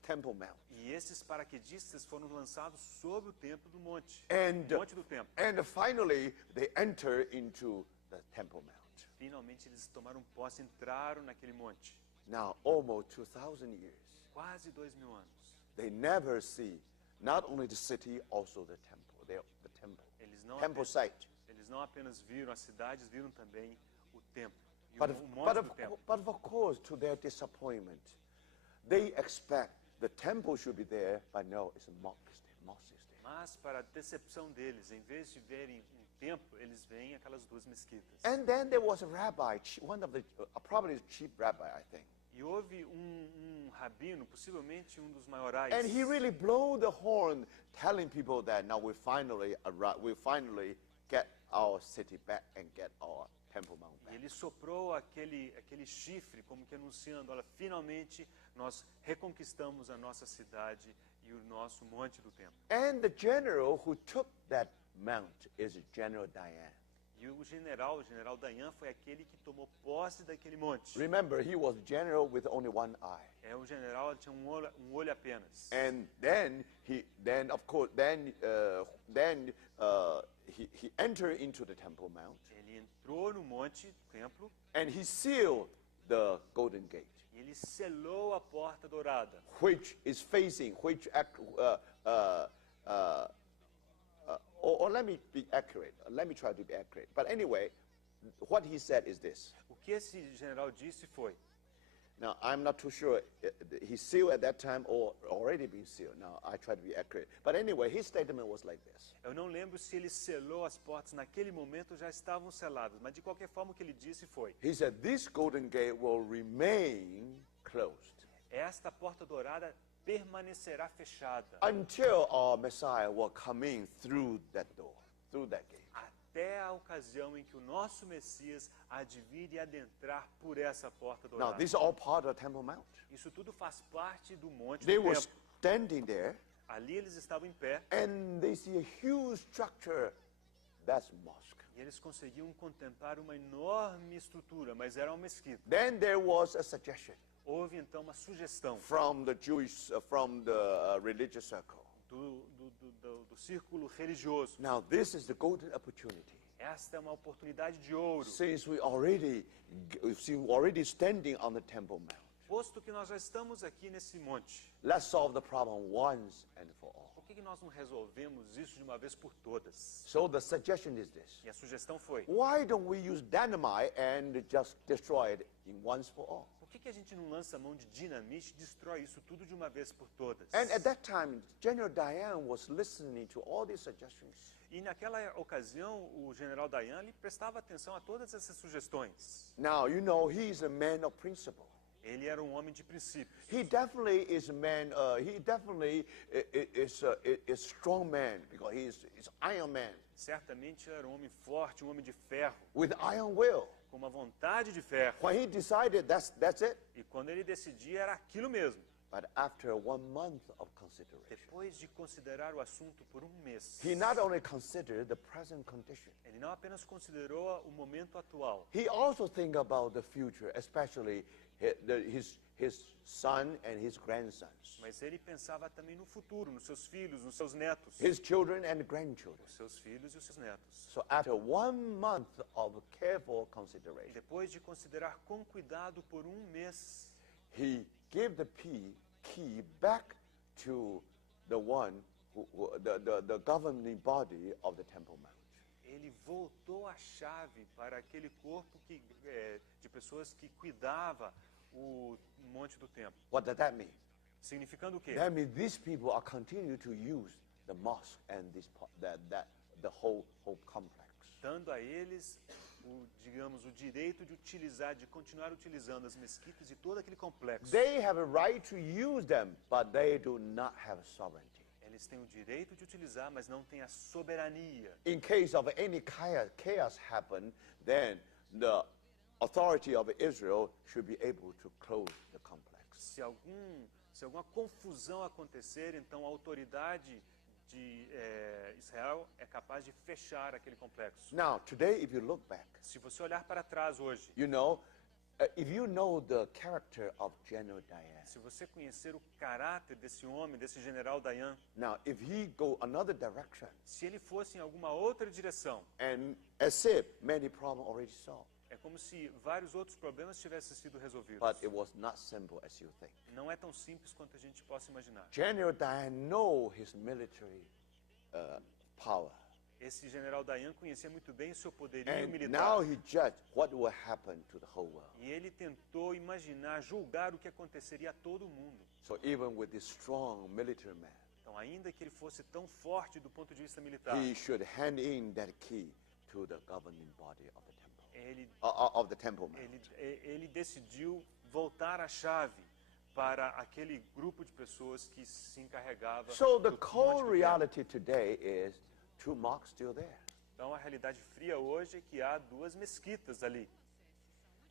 Temple Mount. E esses paraquedistas foram lançados sobre o templo do monte. And, Monte do templo. and finally, they enter into the Temple Mount. Finalmente eles tomaram posse, entraram naquele monte. Now, almost 2,000 years, Quase 2000 anos. they never see not only the city, also the temple, the temple, Eles não, temple apenas, site. eles não apenas viram as cidades, viram também o templo. E But, o monte do templo. but of course, to their disappointment, they expect the temple should be there, but no, it's a mosque there. Mas, para a decepção deles, em vez de verem um templo, eles veem aquelas duas mesquitas. And then there was a rabbi, one of the, probably the chief rabbi, I think. E houve um rabino, possivelmente um dos maiorais. And he really blew the horn, telling people that now we finally get our city back and get our Temple Mount E back. ele soprou aquele chifre, como que anunciando, olha, finalmente nós reconquistamos a nossa cidade e o nosso monte do templo. And the general who took that mount is General Diane. E o general Dayan, foi aquele que tomou posse daquele monte. Remember, he was general with only one eye. O general tinha um olho apenas. And then he entered into the Temple Mount Ele entrou no monte, templo, and he sealed the Golden Gate, e ele selou a porta dourada, which is facing, or let me be accurate. Let me try to be accurate. But anyway, what he said is this. O que esse general disse foi: Now, I'm not too sure he sealed at that time or already been sealed. Now, I try to be accurate. But anyway, his statement was like this. eu não lembro se ele selou as portas naquele momento ou já estavam seladas, mas de qualquer forma o que ele disse foi: He said, this Golden Gate will remain closed esta porta dourada permanecerá fechada until our Messiah will come in through that door, through that gate. até a ocasião em que o nosso Messias há de vir e adentrar por essa porta Now, dourada. this is all part of the Temple Mount. Isso tudo faz parte do monte They do were templo. standing there, Ali eles estavam em pé and they see a huge structure. That's mosque. e eles conseguiam contemplar uma enorme estrutura, mas era uma mesquita. Then there was a suggestion Houve então uma sugestão from the religious circle. do círculo religioso. Now, this is the golden opportunity. Esta é uma oportunidade de ouro. Since we already standing on the Temple Mount, Posto que nós já estamos aqui nesse monte, let's solve the problem once and for all. por que nós não resolvemos isso de uma vez por todas? So the suggestion is this. E a sugestão foi: Why don't we use dynamite and just destroy it in once for all? por que a gente não lança a mão de dinamite e destrói isso tudo de uma vez por todas? And at that time, General Diane was listening to all these suggestions. E naquela ocasião, o general Dayan ele prestava atenção a todas essas sugestões. Now, you know, he is a man of principle. Ele era um homem de princípios. He definitely is a man, he definitely is a strong man because he's Iron Man Certamente era um homem forte, um homem de ferro, with iron will. com uma vontade de ferro. When he decided that's it, E quando ele decidia, era aquilo mesmo. But after 1 month of consideration, depois de considerar o assunto por um mês, he not only considered the present condition, ele não apenas considerou o momento atual, he also think about the future, especially his son and his grandsons, mas ele pensava também no futuro, nos seus filhos, nos seus netos, his children and grandchildren. os seus filhos e os seus netos. So after 1 month of careful E consideration, depois de considerar com cuidado por um mês, he gave the key back to the one, the governing body of the Temple Mount. ele voltou a chave para aquele corpo de pessoas que cuidava o monte do templo. What does that mean? Significando o quê? That means these people are continuing to use the mosque and the whole complex. Dando a eles o direito de utilizar, de continuar utilizando as mesquitas e todo aquele complexo. They have a right to use them, but they do not have sovereignty. Eles têm o direito de utilizar, mas não têm a soberania. In case of any chaos happen, then the authority of Israel should be able to close the complex. Se alguma confusão acontecer, então a autoridade de Israel é capaz de fechar aquele complexo. Now, today, if you look back, Se você olhar para trás hoje, you know, if you know the character of General Dayan, se você conhecer o caráter desse homem, desse general Dayan, now, if he go another direction, se ele fosse em alguma outra direção, and as if many problems already solved, é como se vários outros problemas tivessem sido resolvidos. but it was not simple as you think. Não é tão simples quanto a gente possa imaginar. General Dayan know his military power, Esse general Dayan conhecia muito bem o seu poderio and militar. now he judged what will happen to the whole world. E ele tentou imaginar, julgar o que aconteceria a todo mundo. So even with this strong military man, Então, ainda que ele fosse tão forte do ponto de vista militar, he should hand in that key to the governing body of the temple, ele, of the Temple Mount. ele decidiu voltar a chave para aquele grupo de pessoas que se encarregava So the do monte cold do templo. reality today is two mosques still there. Então, a realidade fria hoje é que há duas mesquitas ali.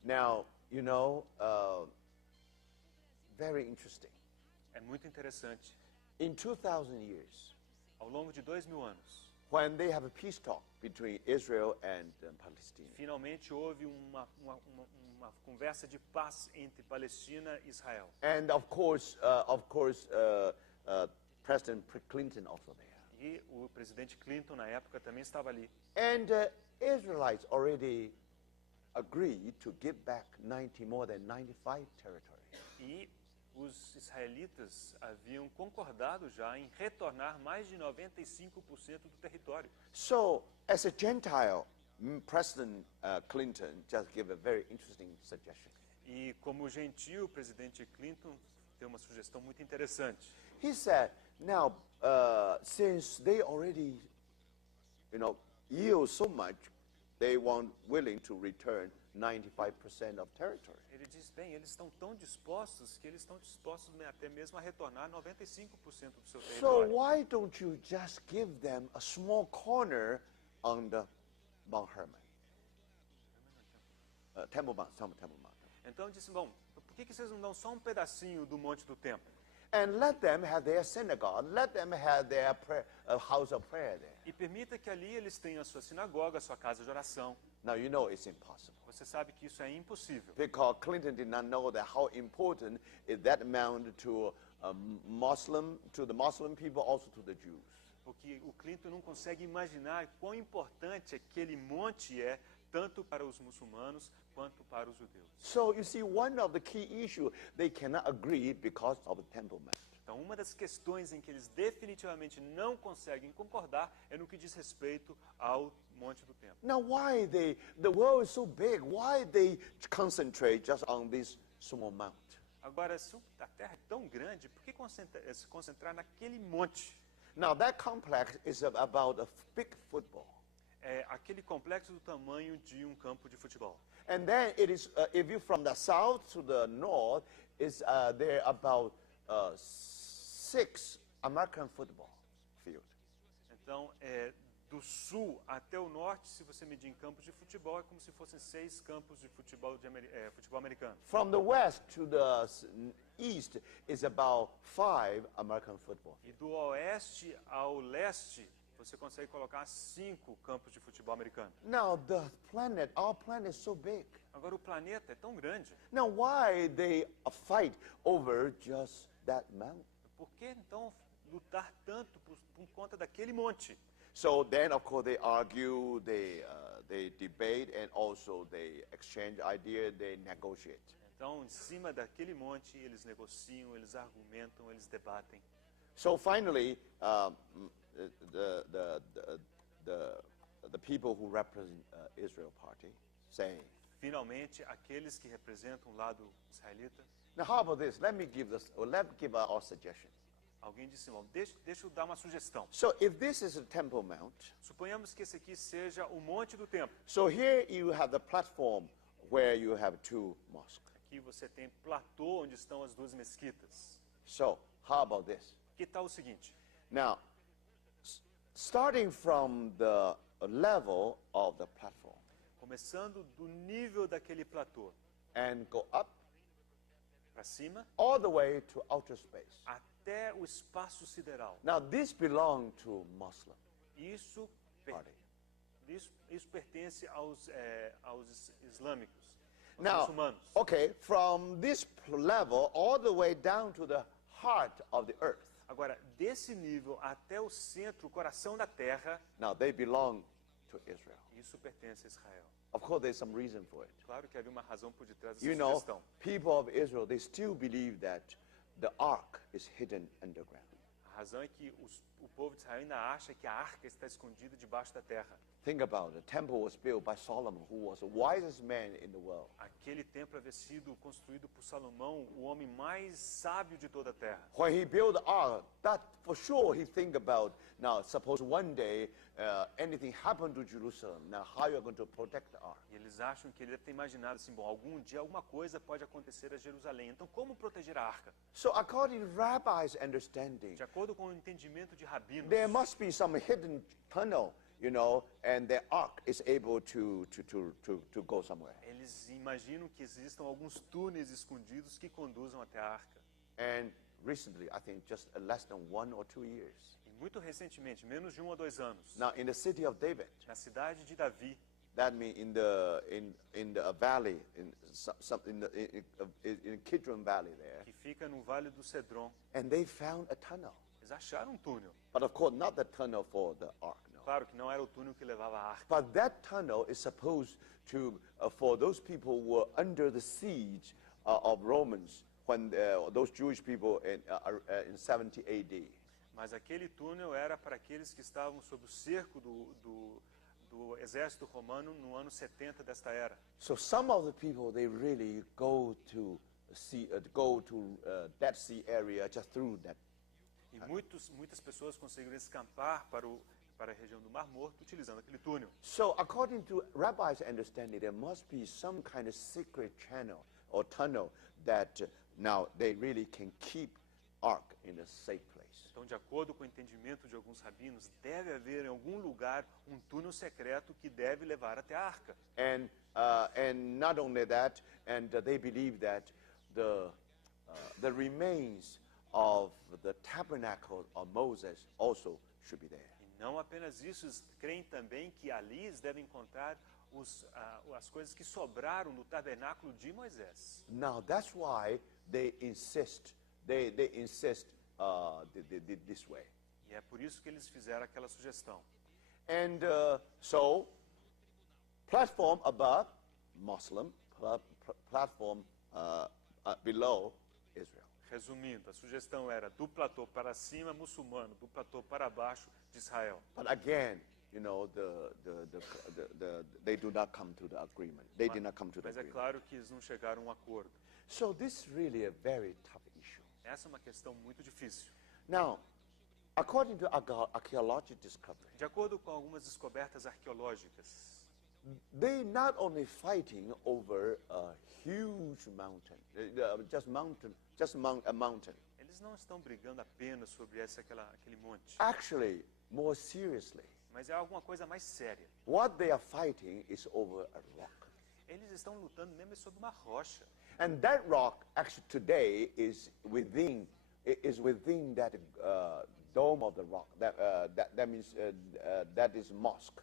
Now, you know, very interesting. É muito interessante. In 2,000 years, Ao longo de 2000 anos, when they have a peace talk between Israel and Palestine, finalmente houve uma conversa de paz entre Palestina e Israel. and of course, President Clinton also there. E o presidente Clinton, na época, também estava ali. And Israelites already agreed to give back more than 95 territories. E os israelitas haviam concordado já em retornar mais de 95% do território. So, as a Gentile, President Clinton just gave a very interesting suggestion. E como gentil, o presidente Clinton deu uma sugestão muito interessante. He said, now, since they already, yield so much, they weren't willing to return 95% of territory. Ele diz, bem, eles estão tão dispostos que eles estão dispostos até mesmo a retornar 95% do seu So território. why don't you just give them a small corner on the Mount Hermon? Temple Mount. Então disse, bom, por que vocês não dão só um pedacinho do Monte do Templo? And let them have their synagogue, let them have their house of prayer there. E permita que ali eles tenham a sua sinagoga, a sua casa de oração. Now you know it's impossible. Você sabe que isso é impossível. Because Clinton did not know that how important is that mount to the Muslim people, also to the Jews. Porque o Clinton não consegue imaginar quão importante aquele monte é, tanto para os muçulmanos quanto para os judeus. So you see, one of the key issues they cannot agree because of the Temple Mount. Então, uma das questões em que eles definitivamente não conseguem concordar é no que diz respeito ao Monte do Templo. Now, why the world is so big? Why they concentrate just on this small mount? Agora, se a Terra é tão grande, por que se concentrar naquele monte? Now, that complex is about a big football. É aquele complexo do tamanho de um campo de futebol. And then it is, if you from the south to the north, is there about 6 American football field. Então, Do sul até o norte, se você medir em campos de futebol, é como se fossem 6 campos de futebol, futebol americano. From the west to the east is about 5 American football. E do oeste ao leste, você consegue colocar 5 campos de futebol americano. Now our planet is so big. Agora o planeta é tão grande. Now why they fight over just that mountain? Por que então lutar tanto por conta daquele monte? So then, of course, they argue, they debate, and also they exchange ideas, they negotiate. Então, em cima daquele monte, eles negociam, eles argumentam, eles debatem. So finally, the people who represent Israel party say, Finalmente, aqueles que representam o lado israelita, now how about this? Let me give our suggestion. alguém disse, irmão, deixa eu dar uma sugestão. So if this is a Temple Mount, Suponhamos que esse aqui seja o monte do templo. so here you have the platform where you have 2 mosques. Aqui você tem platô onde estão as 2 mesquitas. So how about this? Que tal o seguinte? Now, starting from the level of the platform Começando do nível daquele platô and go up para cima, all the way to outer space. até o espaço sideral. Now, this belongs to Muslim Isso, party. isso pertence aos islâmicos, aos Now, muçulmanos. okay, from this level all the way down to the heart of the earth. Agora, desse nível até o centro, o coração da terra, Now, they belong to Israel. isso pertence a Israel. Of course, there's some reason for it. Claro que havia uma razão por detrás dessa You know, sugestão. people of Israel, they still believe that the ark is hidden underground. A razão é que o povo de Israel ainda acha que a arca está escondida debaixo da terra. Think about it. The temple was built by Solomon, who was the wisest man in the world. Aquele templo havia sido construído por Salomão, o homem mais sábio de toda a terra. When he built the ark, that for sure he think about, now suppose one day anything happened to Jerusalem, now how you're going to protect the ark? E eles acham que ele deve ter imaginado assim, bom, algum dia alguma coisa pode acontecer a Jerusalém. Então, como proteger a arca? So according to rabbis' understanding, De acordo com o entendimento de rabinos, there must be some hidden tunnel, you know, and the ark is able to go somewhere. eles imaginam que existam alguns túneis escondidos que conduzam até a arca. And recently, I think just less than 1 or 2 years, E muito recentemente, menos de 1 a 2 anos, now in the city of David, na cidade de Davi, that means in the valley, in Kidron Valley there, que fica no Vale do Cedron, and they found a tunnel. eles acharam um túnel. But of course, not the tunnel for the ark, no. Claro que não era o túnel que levava a arca. But that tunnel is supposed to, for those people who were under the siege of Romans, when those Jewish people in 70 AD. Mas aquele túnel era para aqueles que estavam sob o cerco do exército romano no ano 70 desta era. So some of the people, they really go to Dead Sea area just through that. E muitas pessoas conseguiram escapar para a região do Mar Morto utilizando aquele túnel. So according to rabbis' understanding, there must be some kind of secret channel or tunnel that now they really can keep ark in a safe place. Então, de acordo com o entendimento de alguns rabinos, deve haver em algum lugar um túnel secreto que deve levar até a arca. And not only that, and they believe that the remains of the tabernacle of Moses also should be there. E não apenas isso, eles creem também que ali eles devem encontrar as coisas que sobraram no tabernáculo de Moisés. Now that's why they insist. They insist this way. E é por isso que eles fizeram aquela sugestão. And so, platform above, Muslim, platform below, Israel. Resumindo, a sugestão era do platô para cima, muçulmano, do platô para baixo, de Israel. But again, you know, they do not come to the agreement. They did not come to the Mas é agreement. claro que eles não chegaram a um acordo. So this is really a very tough issue. Essa é uma questão muito difícil. Now, according to archaeological discovery, De acordo com algumas descobertas arqueológicas, they not only fighting over a huge mountain, a mountain. eles não estão brigando apenas sobre aquele monte. Actually, more seriously, Mas é alguma coisa mais séria. What they are fighting is over a rock. Eles estão lutando mesmo sobre uma rocha. And that rock, actually today, is within that dome of the rock. That means that is mosque,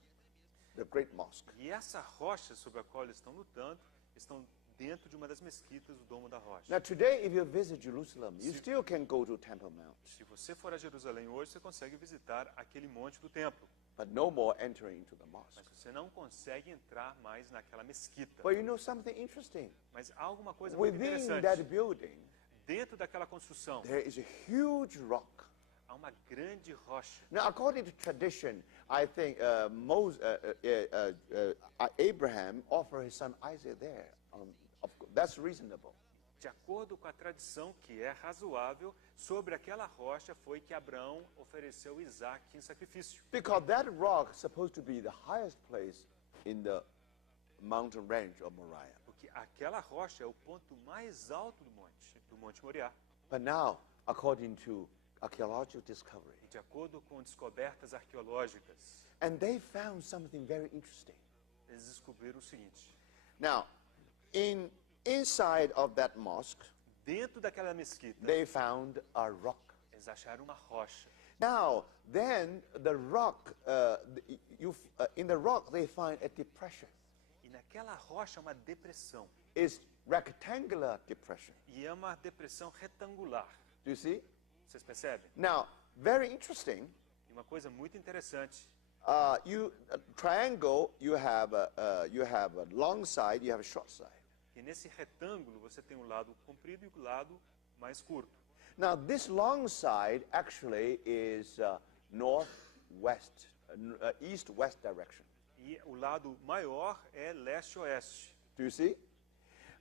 the great mosque. E essa rocha sobre a qual eles estão lutando, estão dentro de uma das mesquitas do Domo da Rocha. Now today, if you visit Jerusalem, you still can go to Temple Mount, Se você for a Jerusalém hoje, você consegue visitar aquele monte do templo. but no more entering into the mosque. Mas você não consegue entrar mais naquela mesquita. But you know something interesting? Mas há alguma coisa muito Within interessante. that building, Dentro daquela construção, there is a huge rock. há uma grande rocha. Now, according to tradition, I think Abraham offered his son Isaac there. That's reasonable. De acordo com a tradição, que é razoável, sobre aquela rocha foi que Abraão ofereceu Isaac em sacrifício. Because that rock is supposed to be the highest place in the mountain range of Moriah. Porque aquela rocha é o ponto mais alto do Monte Moriá. But now, according to archaeological discovery, E de acordo com descobertas arqueológicas, and they found something very interesting. eles descobriram o seguinte. Now, inside of that mosque, Dentro daquela mesquita, they found a rock. eles acharam uma rocha. Now, then the rock, in the rock they find a depression. E naquela rocha uma depressão. It's rectangular depression. E é uma depressão retangular. Do you see? Vocês percebem? Now, very interesting. E uma coisa muito interessante. Triangle, you have a long side, you have a short side. E nesse retângulo você tem o lado comprido e o lado mais curto. Now, this long side actually is northwest, east-west direction. E o lado maior é leste-oeste. Do you see?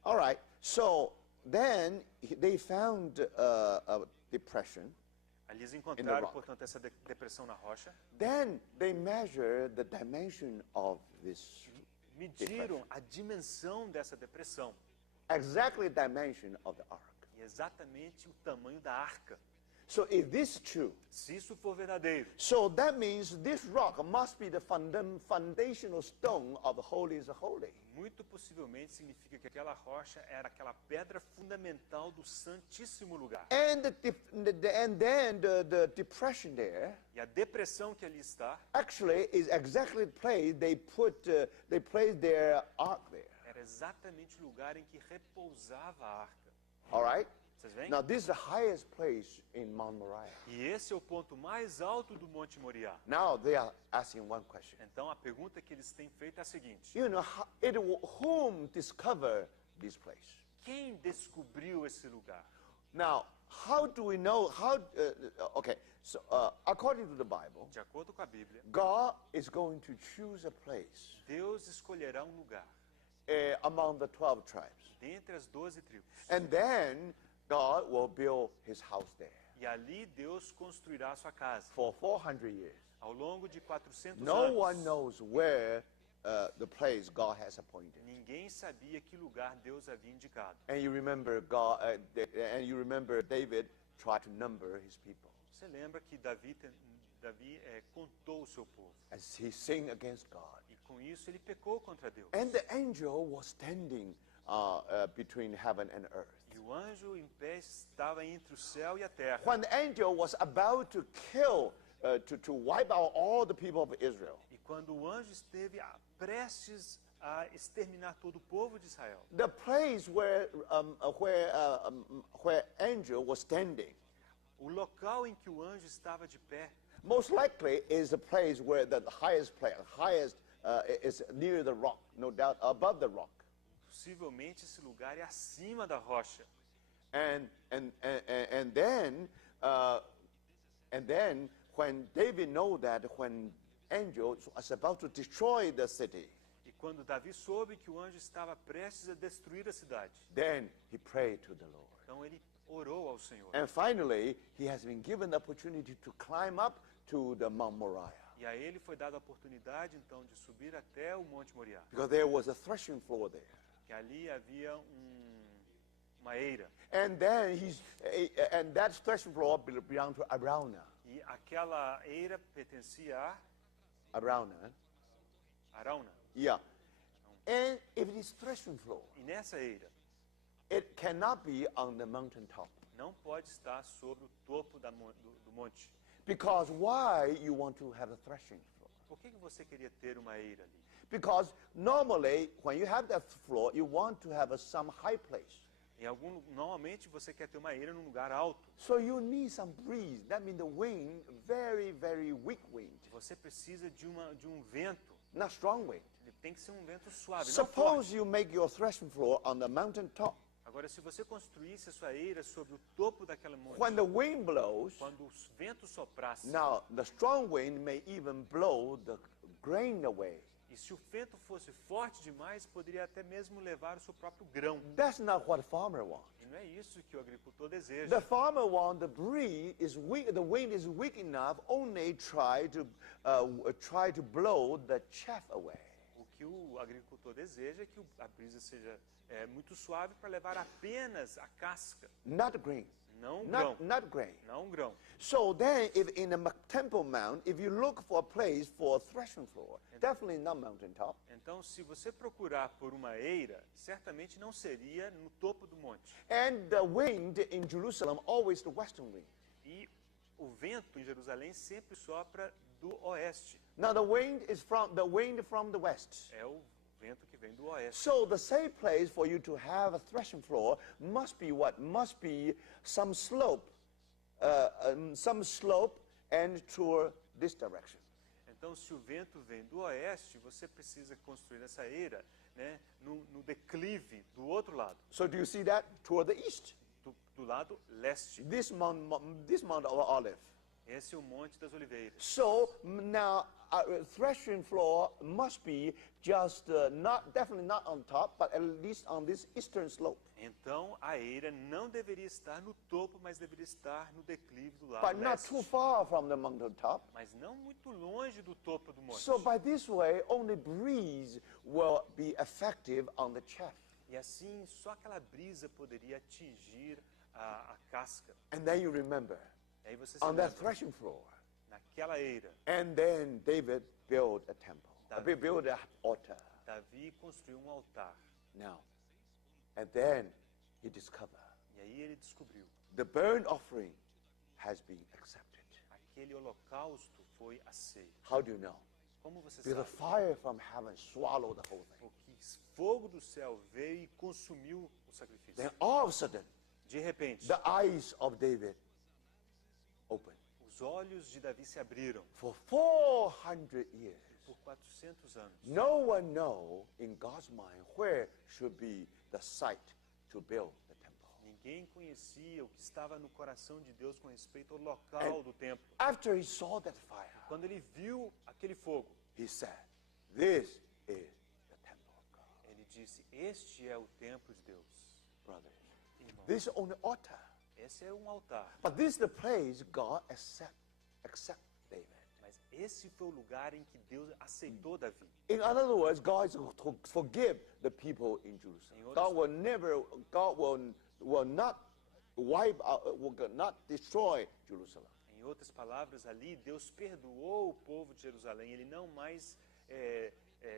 All right. So then they found a depression. Ali eles In encontraram, the rock. portanto, essa depressão na rocha. Then they measure the dimension of this Mediram a dimensão dessa depressão. exactly dimension of the ark. E exatamente o tamanho da arca. So if this is true, Se isso for verdadeiro, so that means this rock must be the foundational stone of the holies of holy. muito possivelmente significa que aquela rocha era aquela pedra fundamental do Santíssimo Lugar. And then the depression there E a depressão que ali está actually is exactly the place they placed their ark there. era exatamente o lugar em que repousava a arca. All right. Vocês veem? Now this is the highest place in Mount Moriah. E esse é o ponto mais alto do Monte Moriá. Now they are asking one question. Então a pergunta que eles têm feito é a seguinte: You know, whom discovered this place? quem descobriu esse lugar? Now, how do we know? Okay, so according to the Bible, De acordo com a Bíblia, God is going to choose a place Deus escolherá um lugar among the 12 tribes. dentre as 12 tribos. And then God will build his house there E ali Deus construirá a sua casa. for 400 years. Ao longo de 400 No anos, one knows where the place God has appointed. ninguém sabia que lugar Deus havia indicado. And you remember David tried to number his people Você lembra que Davi contou o seu povo. as he sinned against God. E com isso ele pecou contra Deus. And the angel was standing between heaven and earth. E o anjo em pé estava entre o céu e a terra. When the angel was about to kill, to wipe out all the people of Israel, E quando o anjo esteve prestes a exterminar todo o povo de Israel, the place where angel was standing, o local em que o anjo estava de pé most likely is the place where the highest is near the rock, no doubt, above the rock. possivelmente esse lugar é acima da rocha. And then when David know that when angel was about to destroy the city, E quando Davi soube que o anjo estava prestes a destruir a cidade, then he prayed to the Lord. então ele orou ao Senhor. And finally, he has been given the opportunity to climb up to the Mount Moriah, E a ele foi dada a oportunidade então de subir até o Monte Moriá, because there was a threshing floor there. que ali havia uma eira. And then and that threshing floor belonged to Araunah. E aquela eira pertencia a Arauna. Arauna. Yeah. And if it is threshing floor, E nessa eira it cannot be on the mountaintop. não pode estar sobre o topo do monte. Because why you want to have a threshing floor? Por que você queria ter uma eira ali? Because normally when you have that floor, you want to have some high place. Normalmente você quer ter uma eira num lugar alto. So you need some breeze. That means the wind, very, very weak wind. Você precisa de um vento. Not strong wind. Ele tem que ser um vento suave, não Suppose forte. you make your threshing floor on the mountain top. Agora, se você construísse a sua eira sobre o topo daquela monte, When the wind blows, quando o vento soprasse, now the strong wind may even blow the grain away. e se o vento fosse forte demais, poderia até mesmo levar o seu próprio grão. That's not what the farmer wants. E não é isso que o agricultor deseja. The farmer wants the breeze is weak. The wind is weak enough. Only try to blow the chaff away. O que o agricultor deseja é que a brisa seja muito suave para levar apenas a casca, Not grain. não grão. Not grain. Não grão. So then, if in a Temple Mount, if you look for a place for a threshing floor, definitely not mountaintop. Então, se você procurar por uma eira, certamente não seria no topo do monte. And the wind in Jerusalem always the western wind. E o vento em Jerusalém sempre sopra do oeste. Now the wind from the west. É o vento que vem do oeste. So the safe place for you to have a threshing floor must be what? Must be some slope and toward this direction. Então, se o vento vem do oeste, você precisa construir essa eira, né, no declive do outro lado, So do you see that? Toward the east. do lado leste. This mount of Olive. Esse é o Monte das Oliveiras. So now threshing floor must be just definitely not on top, but at least on this eastern slope. Então, a eira não deveria estar no topo, mas deveria estar no declive do lado But not leste. too far from the mountain top. Mas não muito longe do topo do monte. So by this way, only breeze will be effective on the chaff. E assim, só aquela brisa poderia atingir a casca. And then you remember, E aí você se on that lembra, threshing floor, naquela eira, and then David built a temple, built an altar. Davi construiu um altar. Now, and then he discovered E aí ele descobriu, the burnt offering has been accepted. aquele holocausto foi aceito. How do you know? Como você Because the sabe? fire from heaven swallowed the whole thing. Porque fogo do céu veio e consumiu o sacrifício. Then all of a sudden, De repente, the eyes of David opened. os olhos de Davi se abriram. For 400 years, Por 400 anos, no one know in God's mind where should be the site to build the temple. ninguém conhecia o que estava no coração de Deus com respeito ao local do templo. After he saw that fire, Quando ele viu aquele fogo, he said, "This is the temple of God." ele disse, este é o templo de Deus. Brothers, Irmãos, this is only altar. esse é um altar. But this is the place God accept David. Mas esse foi o lugar em que Deus aceitou Davi. In other words, God is going to forgive the people in Jerusalem. God will not wipe out, will not destroy Jerusalem. Em outras palavras, ali Deus perdoou o povo de Jerusalém. Ele não mais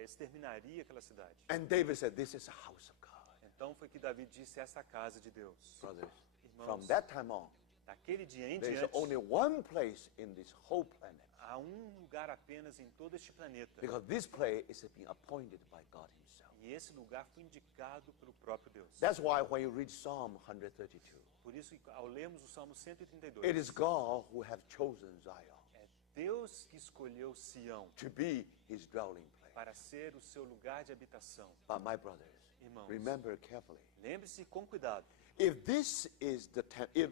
exterminaria aquela cidade. And David said, "This is a house of God." Então foi que Davi disse, essa casa de Deus. Brothers, Irmãos, from that time on, daquele dia em there is diante, only one place in this whole planet, há um lugar apenas em todo este planeta. because this place is being appointed by God Himself. E esse lugar foi indicado pelo próprio Deus. That's why when you read Psalm 132, Por isso, ao lermos o Salmo 132, it is God who have chosen Zion é Deus que escolheu Sião to be His dwelling place. para ser o seu lugar de habitação. But my brothers, Irmãos, remember carefully. lembre-se com cuidado. If this is the if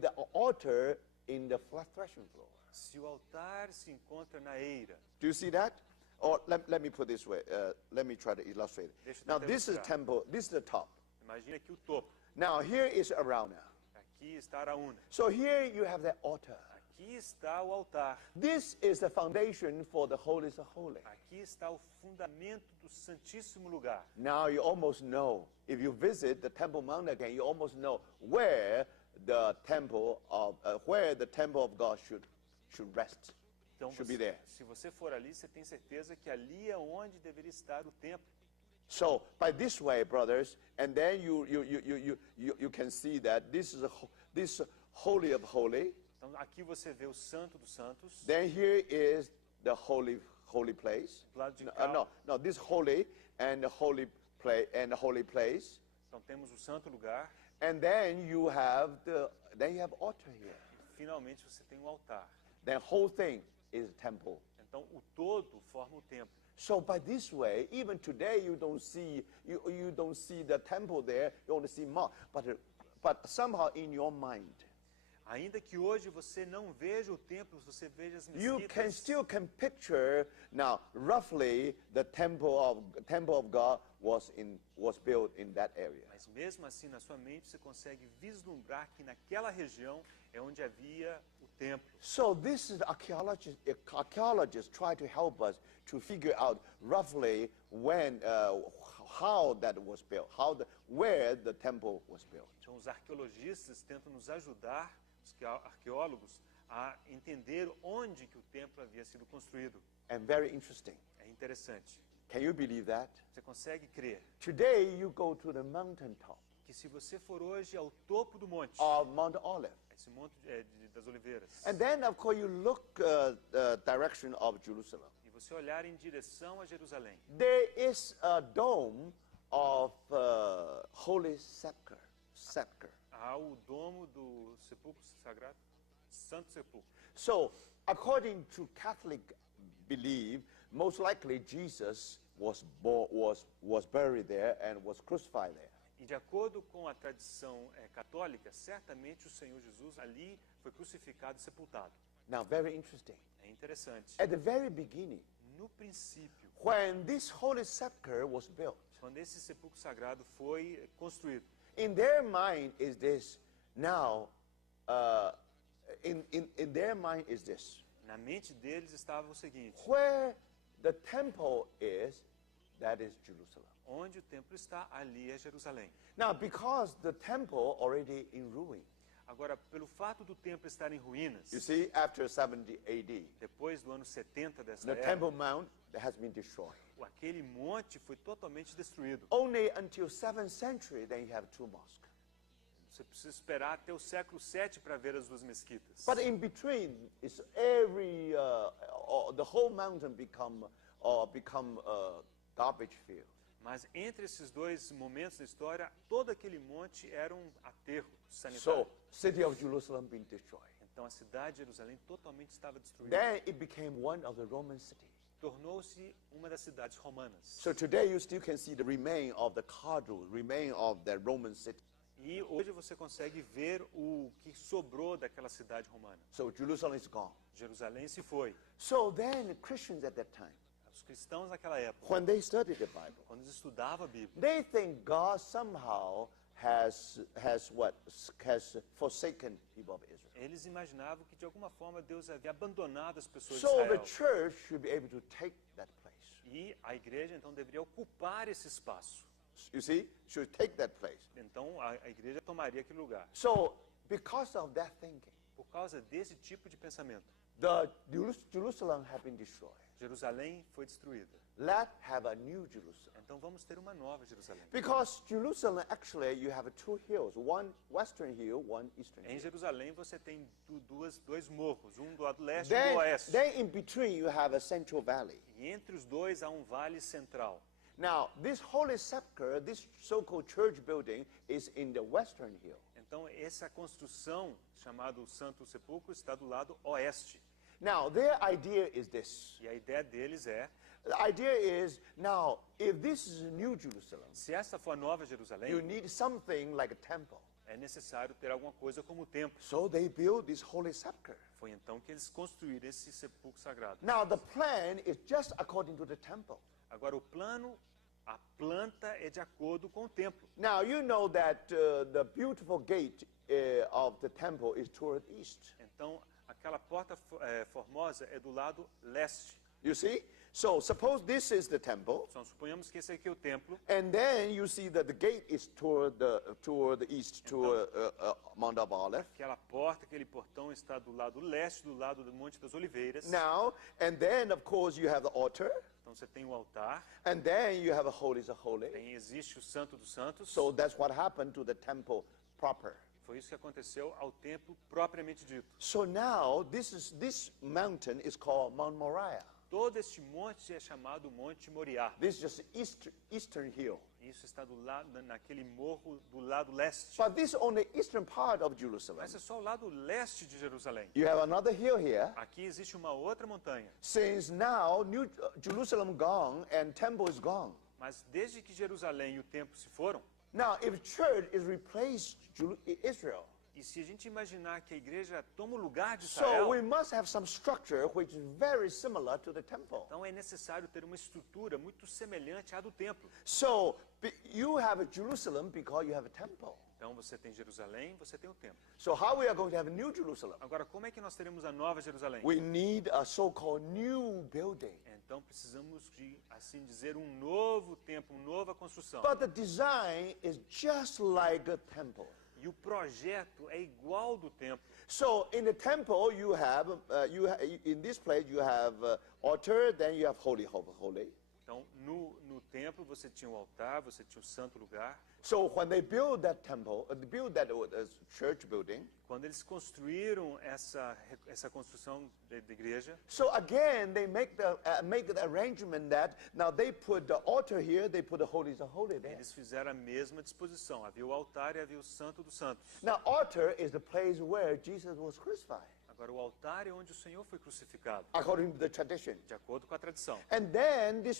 the altar in the threshing floor, Se o altar se encontra na eira, do you see that? Or let me put it this way. Let me try to illustrate it. Deixa eu Now tentar this is ilustrar. temple. This is the top. imagine aqui o topo. Now here is Arauna. Aqui está Araúna. So here you have the altar. Aqui está o altar. This is the foundation for the holiest of holy. Aqui está o fundamento do Santíssimo Lugar. Now you almost know. If you visit the Temple Mount again, you almost know where the temple of God should rest. Então, should be there. se você for ali, você tem certeza que ali é onde deveria estar o templo. So by this way, brothers, and then you can see that this is this holy of holy. Então, aqui você vê o Santo dos Santos. Then here is the holy place. Do lado de cá. No, this holy and the holy place. Então, temos o santo lugar. And then you have altar here. E, finalmente, você tem o altar. The whole thing is a temple. Então, o todo forma o templo. So by this way, even today you don't see the temple there. You only see mount, but somehow in your mind, Ainda que hoje você não veja o templo, você veja as you mesquitas. still can picture now roughly the temple of God was built in that area. Mas mesmo assim, na sua mente, você consegue vislumbrar que naquela região é onde havia o templo. So this is archaeologists try to help us to figure out roughly when how that was built, where the temple was built. Então, os arqueologistas tentam nos ajudar, os arqueólogos, a entender onde que o templo havia sido construído. And very interesting. É interessante. Can you believe that? Você consegue crer Today you go to the mountaintop que se você for hoje ao topo do monte, of Mount Olive, esse monte das oliveiras, and then of course you look direction of Jerusalem. e você olhar em direção a Jerusalém, There is a dome of Holy Sepulchre. há o domo do sepulcro sagrado, Santo Sepulcro. So, according to Catholic belief, most likely Jesus was buried there and was crucified there. E de acordo com a tradição católica, certamente o Senhor Jesus ali foi crucificado e sepultado. Now, very interesting. É interessante. At the very beginning, No princípio, when this Holy Sepulchre was built, quando esse sepulcro sagrado foi construído, in their mind is this. Now, in their mind is this. na mente deles estava o seguinte: Where the temple is, that is Jerusalem. onde o templo está, ali é Jerusalém. Now, because the temple already in ruin, Agora, pelo fato do templo estar em ruínas, you see, after 70 AD, depois do ano 70 dessa the era, Temple Mount has been destroyed. aquele monte foi totalmente destruído. Only until 7th century, then you have two mosques. Você precisa esperar até o século VII para ver as duas mesquitas. But in between, it's the whole mountain become garbage field. Mas entre esses dois momentos da história, todo aquele monte era um aterro So, sanitário. city of Jerusalem being destroyed. Então a cidade de Jerusalém totalmente estava destruída. Then it became one of the Roman cities. Tornou-se uma das cidades romanas. So today you still can see the remain of the cathedral, remain of the Roman city. E hoje você consegue ver o que sobrou daquela cidade romana. So Jerusalem is gone. Jerusalém se foi. So then Christians at that time, Os cristãos naquela época, when they studied the Bible, quando eles estudavam a Bíblia, they think God somehow has forsaken people of Israel. eles imaginavam que de alguma forma Deus havia abandonado as pessoas de So the Israel. church should be able to take that place. E a igreja então deveria ocupar esse espaço. You see, should take that place. Então a igreja tomaria aquele lugar. So because of that thinking, Por causa desse tipo de pensamento, Jerusalem have been destroyed. Jerusalém foi destruída. Let's have a new Jerusalem. Então vamos ter uma nova Jerusalém. Because Jerusalem, actually, you have two hills, one western hill, one eastern Em hill. Jerusalém você tem dois morros, um do lado leste e um do oeste. Then in between you have a central valley. E entre os dois há um vale central. Now, this Holy Sepulchre, this so-called church building, is in the western hill. Então essa construção, chamada Santo Sepulcro, está do lado oeste. Now, their idea is this. E a ideia deles é, The idea is, now, if this is a new Jerusalem, se esta for a nova you Jerusalém, need something like a temple. é necessário ter alguma coisa como o templo. So they built this Holy Sepulchre. Foi então que eles construíram esse sepulcro sagrado. Now, the plan is just according to the temple. Agora o plano, a planta é de acordo com o templo. Now, you know that the beautiful gate of the temple is toward east. Então aquela porta formosa é do lado leste. You see? So suppose this is the temple, Então, suponhamos que esse aqui é o templo. and then you see that the gate is toward the east, toward Mount of Olives. Aquela porta, aquele portão está do lado leste, do lado do Monte das Oliveiras. Now, and then of course you have the altar, Então você tem o altar, and then you have a Holies of Holies. existe o Santo dos Santos. So that's what happened to the temple proper. Foi isso que aconteceu ao templo propriamente dito. So now this mountain is called Mount Moriah. Todo este monte é chamado Monte Moriá. This is just eastern hill. Isso está do lado, naquele morro do lado leste. But this is on the eastern part of Jerusalem. Mas é só o lado leste de Jerusalém. You have another hill here. Aqui existe uma outra montanha. Since now New Jerusalem gone and temple is gone. Mas desde que Jerusalém e o templo se foram, Now if church is replaced Israel, e se a gente imaginar que a igreja toma o lugar de so Israel, we must have some structure which is very similar to the temple. então é necessário ter uma estrutura muito semelhante à do templo. So you have Jerusalem because you have a temple. Então você tem Jerusalém, você tem o templo. So how we are going to have a new Jerusalem? Agora, como é que nós teremos a nova Jerusalém? We need a so-called new building. Então precisamos de, assim dizer, um novo templo, uma nova construção. But the design is just like a temple. E o projeto é igual do templo. So in the temple you have in this place you have altar, then you have holy of holy. Então, no templo você tinha o altar, você tinha o santo lugar. So when they build that temple, church building, Quando eles construíram essa construção da igreja, so again they make the arrangement that now they put the altar here, they put the holies of holy there. eles fizeram a mesma disposição. Havia o altar e havia o santo dos santos. Now altar is the place where Jesus was crucified, Agora, o altar é onde o Senhor foi crucificado, according to the tradition. de acordo com a tradição. And then the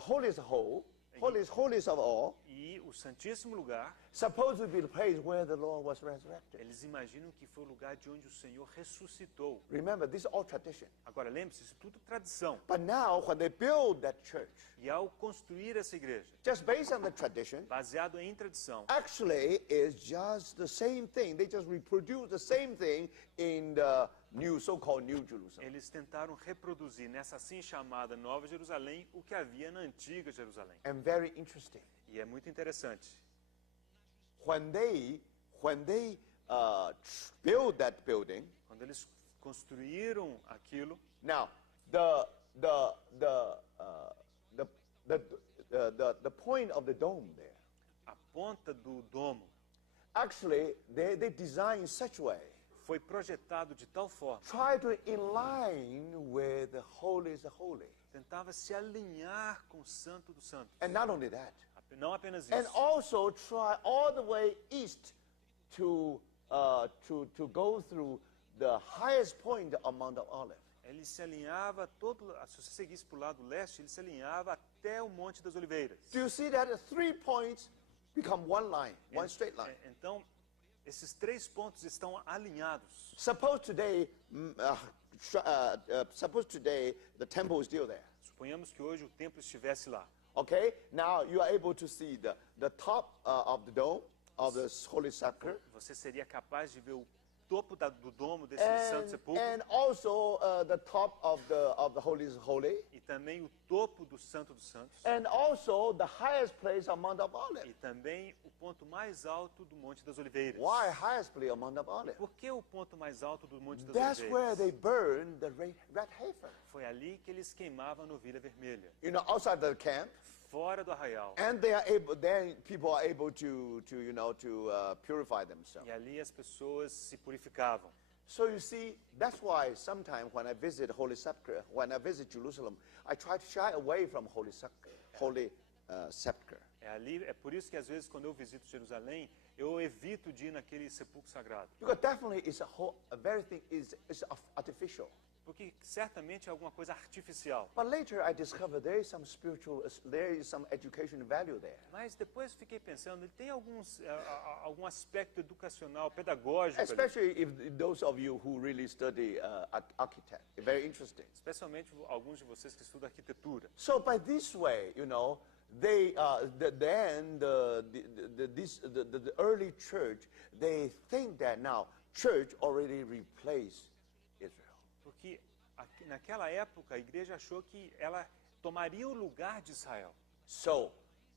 holiest of all, E o Santíssimo Lugar, supposed to be the place where the Lord was resurrected. eles imaginam que foi o lugar de onde o Senhor ressuscitou. Remember, this is all tradition. Agora, lembre-se, isso tudo tradição. But now, when they build that church, E ao construir essa igreja, just based on the tradition, baseado em tradição, actually is just the same thing. They just reproduce the same thing in the so-called New Jerusalem. eles tentaram reproduzir nessa assim chamada Nova Jerusalém o que havia na antiga Jerusalém. And very interesting. E é muito interessante. When they build that building, Quando eles construíram aquilo, now the point of the dome there, a ponta do domo actually they design in such a way, foi projetado de tal forma, try to in line with the holiest of holy. tentava se alinhar com o Santo dos Santos. And not only that, Não apenas and isso, also try all the way east to go through the highest point of Mount of Olives. ele se alinhava todo, se você seguisse para o lado leste, ele se alinhava até o Monte das Oliveiras. Do you see that 3 points become one line, one straight line? Então, esses 3 pontos estão alinhados. Suppose today the temple is still there. Suponhamos que hoje o templo estivesse lá. Okay, now you are able to see the top of the dome of the Holy Sepulchre, Você seria capaz de ver o topo do domo desse Santo Sepulcro and also the top of the Holy Holy, e também o topo do Santo dos Santos and also the highest place of Mount of Olives. e também o ponto mais alto do Monte das Oliveiras. Why highest place of Mount of Olives? Por que o ponto mais alto do Monte das That's where Oliveiras? they burn the red heifer. Foi ali que eles queimavam a novilha vermelha, You know, outside the camp, fora do arraial. and then people are able to purify themselves. E ali as pessoas se purificavam. So you see, that's why sometimes when I visit Holy Sepulchre, when I visit Jerusalem, I try to shy away from Holy Sepulchre. É por isso que às vezes quando eu visito Jerusalém, eu evito de ir naquele sepulcro sagrado. Because definitely it's everything is artificial. Porque certamente é alguma coisa artificial. But later I discovered there is some education value there. Mas depois fiquei pensando, ele tem algum aspecto educacional, pedagógico ali. Especially if those of you who really study architect, very interesting. Especialmente alguns de vocês que estudam arquitetura. So by this way, you know, the early church, they think that now church already replaced Israel. naquela época, a igreja achou que ela tomaria o lugar de Israel. So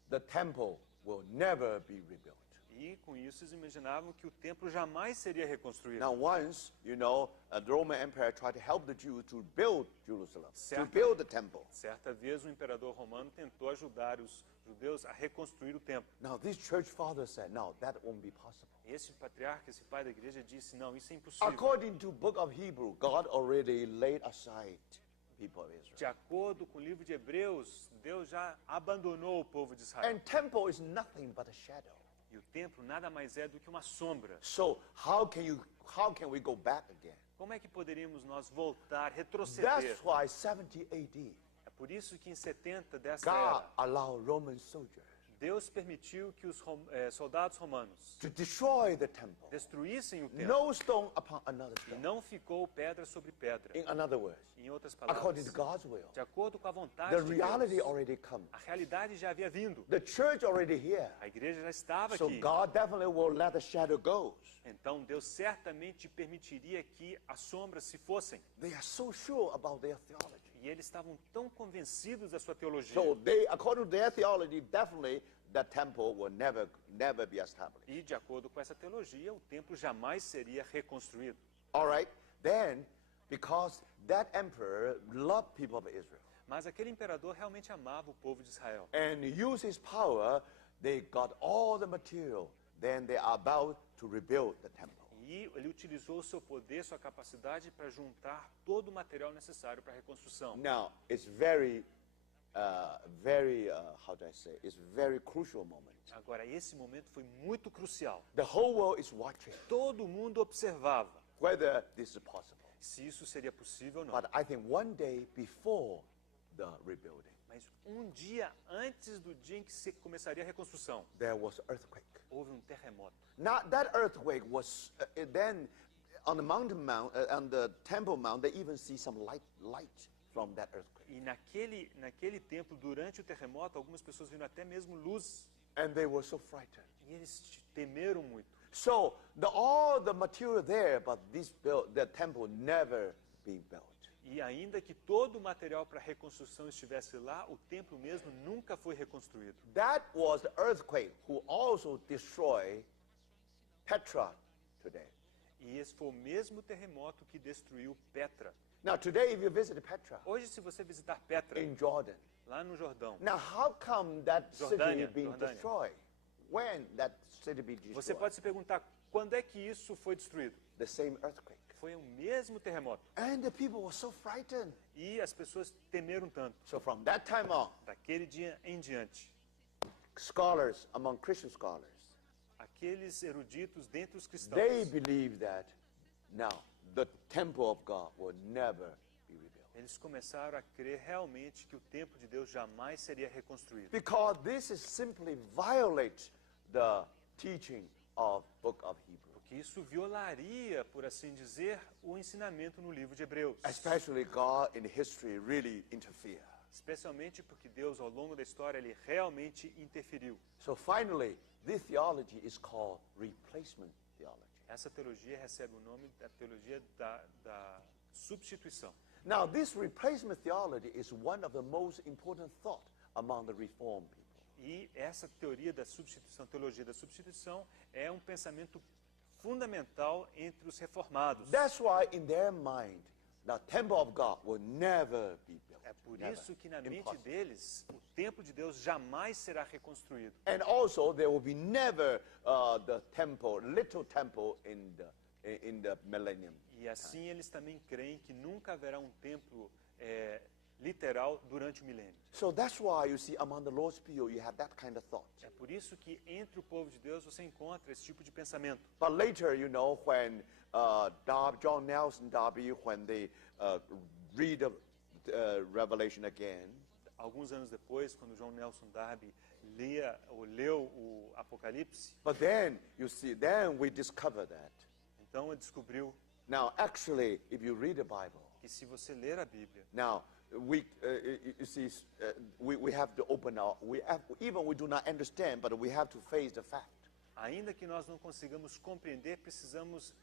the temple will never be rebuilt. E com isso eles imaginavam que o templo jamais seria reconstruído. Now once, the Roman Empire tried to help the Jews to build Jerusalem, to Certo. build the temple. Certa vez o imperador romano tentou ajudar os judeus a reconstruir o templo. Now this church father said, no, that won't be possible. Esse patriarca, esse pai da igreja disse, não, isso é impossível. According to book of Hebrew, God already laid aside people of Israel. De acordo com o livro de Hebreus, Deus já abandonou o povo de Israel. And temple is nothing but a shadow. E o templo nada mais é do que uma sombra. So how can we go back again? Como é que poderíamos nós voltar, retroceder? That's why 70 AD, É por isso que em 70 desta God era, allowed Roman soldiers Deus permitiu que os soldados romanos to destroy the temple. destruíssem o templo. No stone upon another E stone. não ficou pedra sobre pedra. In other words, Em outras according to palavras, God's will, de acordo com a vontade the de reality Deus, already come. a realidade já havia vindo. The church already here. A igreja já estava So aqui. God definitely will let the shadow go. Então Deus certamente permitiria que as sombras se fossem. They are so sure about their theology. E eles estavam tão convencidos da sua teologia. So they, according to their theology, definitely the temple will never be established. E de acordo com essa teologia, o templo jamais seria reconstruído. All right. Then, because that emperor loved people of Israel Mas aquele imperador realmente amava o povo de Israel. and used his power, they got all the material. Then they are about to rebuild the temple. E ele utilizou o seu poder, sua capacidade para juntar todo o material necessário para a reconstrução. Now, it's how do I say? It's very crucial moment. Agora, esse momento foi muito crucial. The whole world is watching Todo mundo observava whether this is possible. se isso seria possível ou não. But I think one day before the rebuilding, Mas um dia antes do dia em que se começaria a reconstrução, there was earthquake. houve um terremoto. Now that earthquake was then on the on the Temple Mount. They even see some light from that earthquake, E naquele templo, durante o terremoto, algumas pessoas viram até mesmo luz. and they were so frightened. E eles temeram muito. So all the material there, but the temple never being built. E ainda que todo o material para a reconstrução estivesse lá, o templo mesmo nunca foi reconstruído. That was the earthquake who also destroyed Petra today. E esse foi o mesmo terremoto que destruiu Petra. Now today, if you visit Petra Hoje, se você visitar Petra, in Jordan, lá no Jordão, now how come that city Jordânia, being Jordânia. destroyed? When that city be destroyed? você pode se perguntar, quando é que isso foi destruído? The same earthquake. Foi o mesmo terremoto. And the people were so frightened. E as pessoas temeram tanto. So from that time on, Daquele dia em diante, scholars, among Christian scholars, aqueles eruditos dentre os cristãos, they believe that now the temple of God will never be rebuilt. eles começaram a crer realmente que o templo de Deus jamais seria reconstruído. Because this is simply violate the teaching of book of Hebrews. Porque isso violaria, por assim dizer, o ensinamento no livro de Hebreus. Especially God in history really interfere. Especialmente porque Deus, ao longo da história, ele realmente interferiu. So finally, this theology is called replacement theology. Essa teologia recebe o nome da teologia da substituição. Now, this replacement theology is one of the most important thought among the Reformed people. E essa teoria da substituição, teologia da substituição, é um pensamento fundamental entre os reformados. That's why in their mind, the temple of God will never be built. É por Never. isso que na mente Impossible. deles, o templo de Deus jamais será reconstruído. And also, there will be never the temple, little temple in the millennium. E assim eles também creem que nunca haverá um templo literal durante o milênio. So that's why you see among the Lord's people, you have that kind of thought. É por isso que entre o povo de Deus você encontra esse tipo de pensamento. But later, when John Nelson Darby, when they read the Revelation again, Alguns anos depois, quando John Nelson Darby leu o Apocalipse, but then then we discover that. então ele descobriu Now, actually, if you read the Bible, que se você ler a Bíblia, now we have to open our. Even we do not understand, but we have to face the fact. ainda que nós não consigamos compreender, precisamos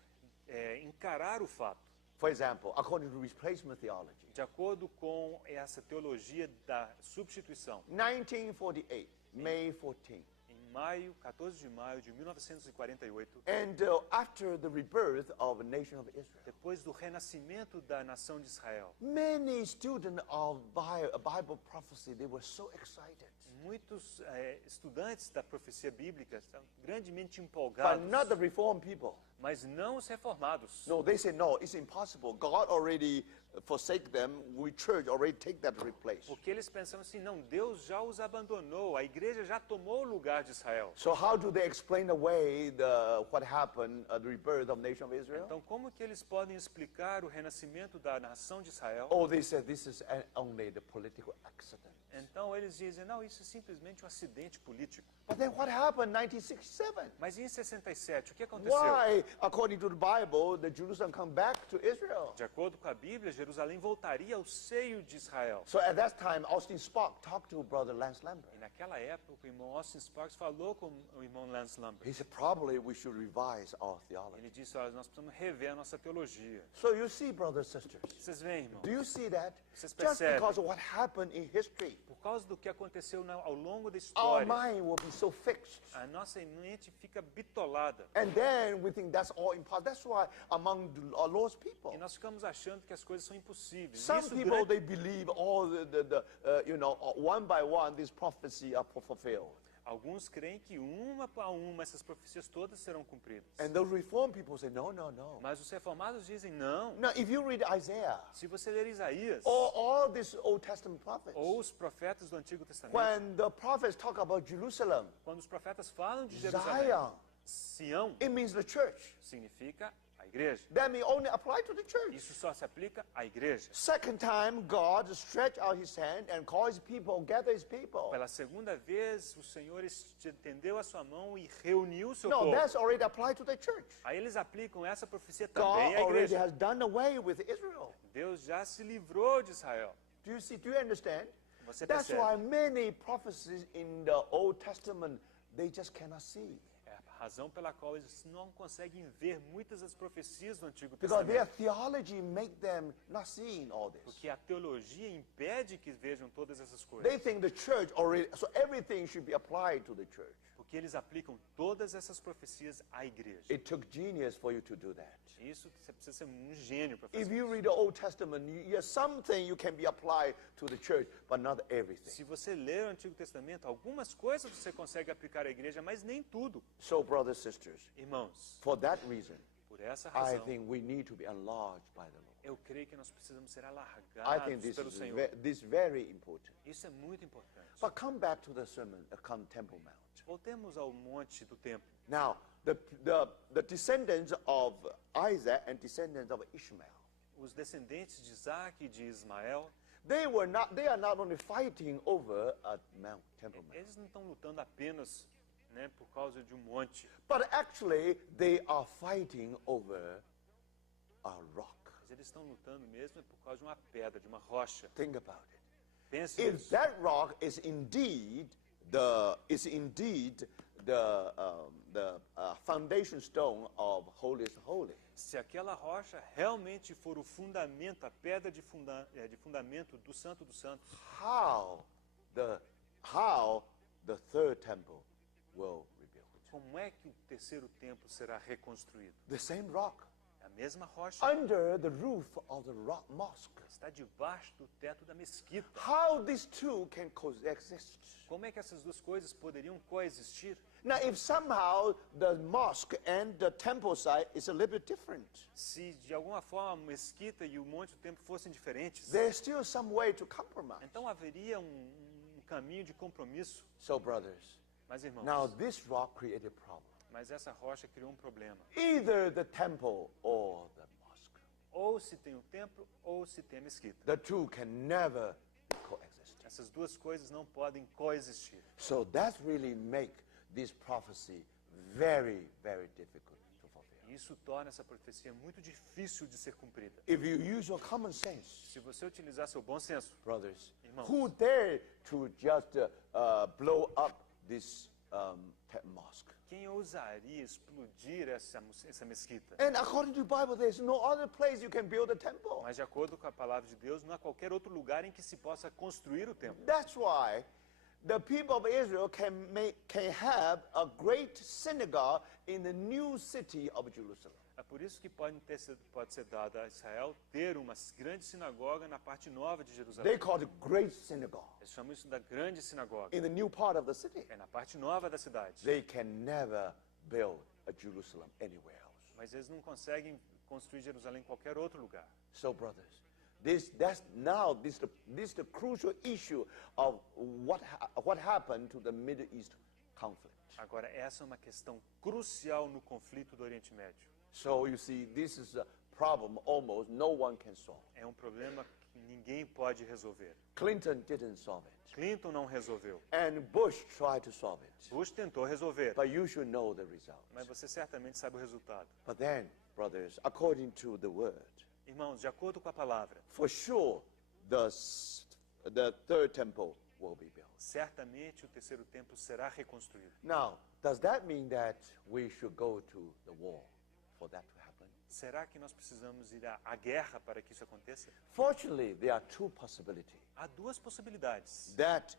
encarar o fato. For example, according to replacement theology, De acordo com essa teologia da substituição, 1948, May 14. em maio, 14 de maio de 1948, And after the rebirth of the nation of Israel, depois do renascimento da nação de Israel, many students of Bible prophecy, they were so excited. muitos estudantes da profecia bíblica estão grandemente But empolgados, not the reformed people. mas não os reformados. No, they say, no, it's impossible. God already forsake them. We church already take that replace. Porque eles pensam assim, não, Deus já os abandonou, a igreja já tomou o lugar de Israel. So how do they explain away what happened, the rebirth of the nation of Israel? Então, como que eles podem explicar o renascimento da nação de Israel? Oh, they said this is only the political accident. Então, eles dizem, não, isso é simplesmente um acidente político. But then what happened in 1967? Mas em 67, o que aconteceu? Why, according to the Bible, the Jerusalem come back to Israel? De acordo com a Bíblia, Jerusalém voltaria ao seio de Israel. So at that time, Austin Sparks talked to brother Lance Lambert. E naquela época, o irmão Austin Sparks falou com o irmão Lance Lambert. He said, probably we should revise our theology. Ele disse, olha, nós precisamos rever a nossa teologia. So you see, brothers and sisters, Vocês veem, irmão? do you see that? Vocês Just percebem? because of what happened in history, Por causa do que aconteceu ao longo da our história, mind will be so fixed. a nossa mente fica bitolada. And then we think that's all impossible. That's why among our Lord's people, E nós ficamos achando que as coisas são impossíveis. some Isso people, they believe all one by one, these prophecies are fulfilled. Alguns creem que uma a uma essas profecias todas serão cumpridas. And those reformed people say, no, no, no. Mas os reformados dizem não. Now, if you read Isaiah Se você ler Isaías or all these Old Testament prophets, ou os profetas do Antigo Testamento, when the prophets talk about Jerusalem, quando os profetas falam de Jerusalém, Zion, Sião it means the church. significa a igreja. That may only apply to the church. Isso só se aplica à igreja. Second time, God stretched out his hand and called his people, gather his people. Pela segunda vez, o Senhor estendeu a sua mão e reuniu o seu No, povo. that's already applied to the church. Aí eles aplicam essa profecia God também à already igreja. has done away with Israel. Deus já se livrou de Israel. Do you see? Do you understand? Você That's percebe? why many prophecies in the Old Testament they just cannot see. É a razão pela qual eles não conseguem ver muitas das profecias do Antigo Because their Testamento. theology make them not seeing all this. Porque a teologia impede que vejam todas essas They coisas. think the church already, so everything should be applied to the church. Porque eles aplicam todas essas profecias à igreja. It took genius for you to do that. Isso você precisa ser um gênio para If fazer. you read the Old Testament, something you can be applied to the church, but not everything. Se você ler o Antigo Testamento, algumas coisas você consegue aplicar à igreja, mas nem tudo. So, brothers and sisters, Irmãos, for that reason, por essa I razão, think we need to be enlarged by the Lord. eu creio que nós precisamos ser I think alargados this pelo is Senhor. this very important. Isso é muito importante. But come back to the sermon, come Temple Mount. Voltemos ao monte do templo. Now, the descendants of Isaac and descendants of Ishmael, Os descendentes de Isaac e de Ismael, they are not only fighting over a mount, Temple Mount, eles não estão lutando apenas, né, por causa de um monte, but actually they are fighting over a rock. mas eles estão lutando mesmo por causa de uma pedra, de uma rocha. Think about it. Pense If nisso. that rock is indeed the foundation stone of holiest of holy, Se aquela rocha realmente for o fundamento, a pedra de fundamento do Santo dos Santos, how the third temple will rebuild? como é que o terceiro templo será reconstruído? The same rock É a mesma rocha under the roof of the mosque. está debaixo do teto da mesquita. How these two can coexist? Como é que essas duas coisas poderiam coexistir? Now, if somehow the mosque and the temple site is a little bit different, Se de alguma forma a mesquita e o monte do templo fossem diferentes, there's still some way to compromise. então haveria um caminho de compromisso. So, brothers, Mas irmãos, now this rock created a problem. mas essa rocha criou um problema. Either the temple or the mosque. Ou se tem o templo, ou se tem a mesquita. The two can never coexist. Essas duas coisas não podem coexistir. So that really make this prophecy very, very difficult to fulfill. Isso torna essa profecia muito difícil de ser cumprida. If you use your common sense, Se você utilizar seu bom senso, brothers, Irmãos. who dare to just blow up this mosque? quem Quem ousaria explodir essa mesquita? And according to the Bible, there's no other place you can build a temple. Mas de acordo com a palavra de Deus, não há qualquer outro lugar em que se possa construir o templo. That's why the people of Israel can have a great synagogue in the new city of Jerusalem. É por isso que pode ser dado a Israel ter uma grande sinagoga na parte nova de Jerusalém. They call it great synagogue. Eles chamam isso da grande sinagoga. In the new part of the city. É na parte nova da cidade. They can never build a Jerusalem anywhere else. Mas eles não conseguem construir Jerusalém em qualquer outro lugar. So, brothers, this is the crucial issue of what happened to the Middle East conflict. Agora, essa é uma questão crucial no conflito do Oriente Médio. So you see, this is a problem almost no one can solve. É um problema que ninguém pode resolver. Clinton didn't solve it. Clinton não resolveu. And Bush tried to solve it. Bush tentou resolver. But you should know the result. Mas você certamente sabe o resultado. But then, brothers, according to the word, Irmãos, de acordo com a palavra, for sure the third temple will be built. certamente o terceiro templo será reconstruído. Now, does that mean that we should go to the war for that to happen? Será que nós precisamos ir à guerra para que isso aconteça? Fortunately, there are two possibilities. Há duas possibilidades That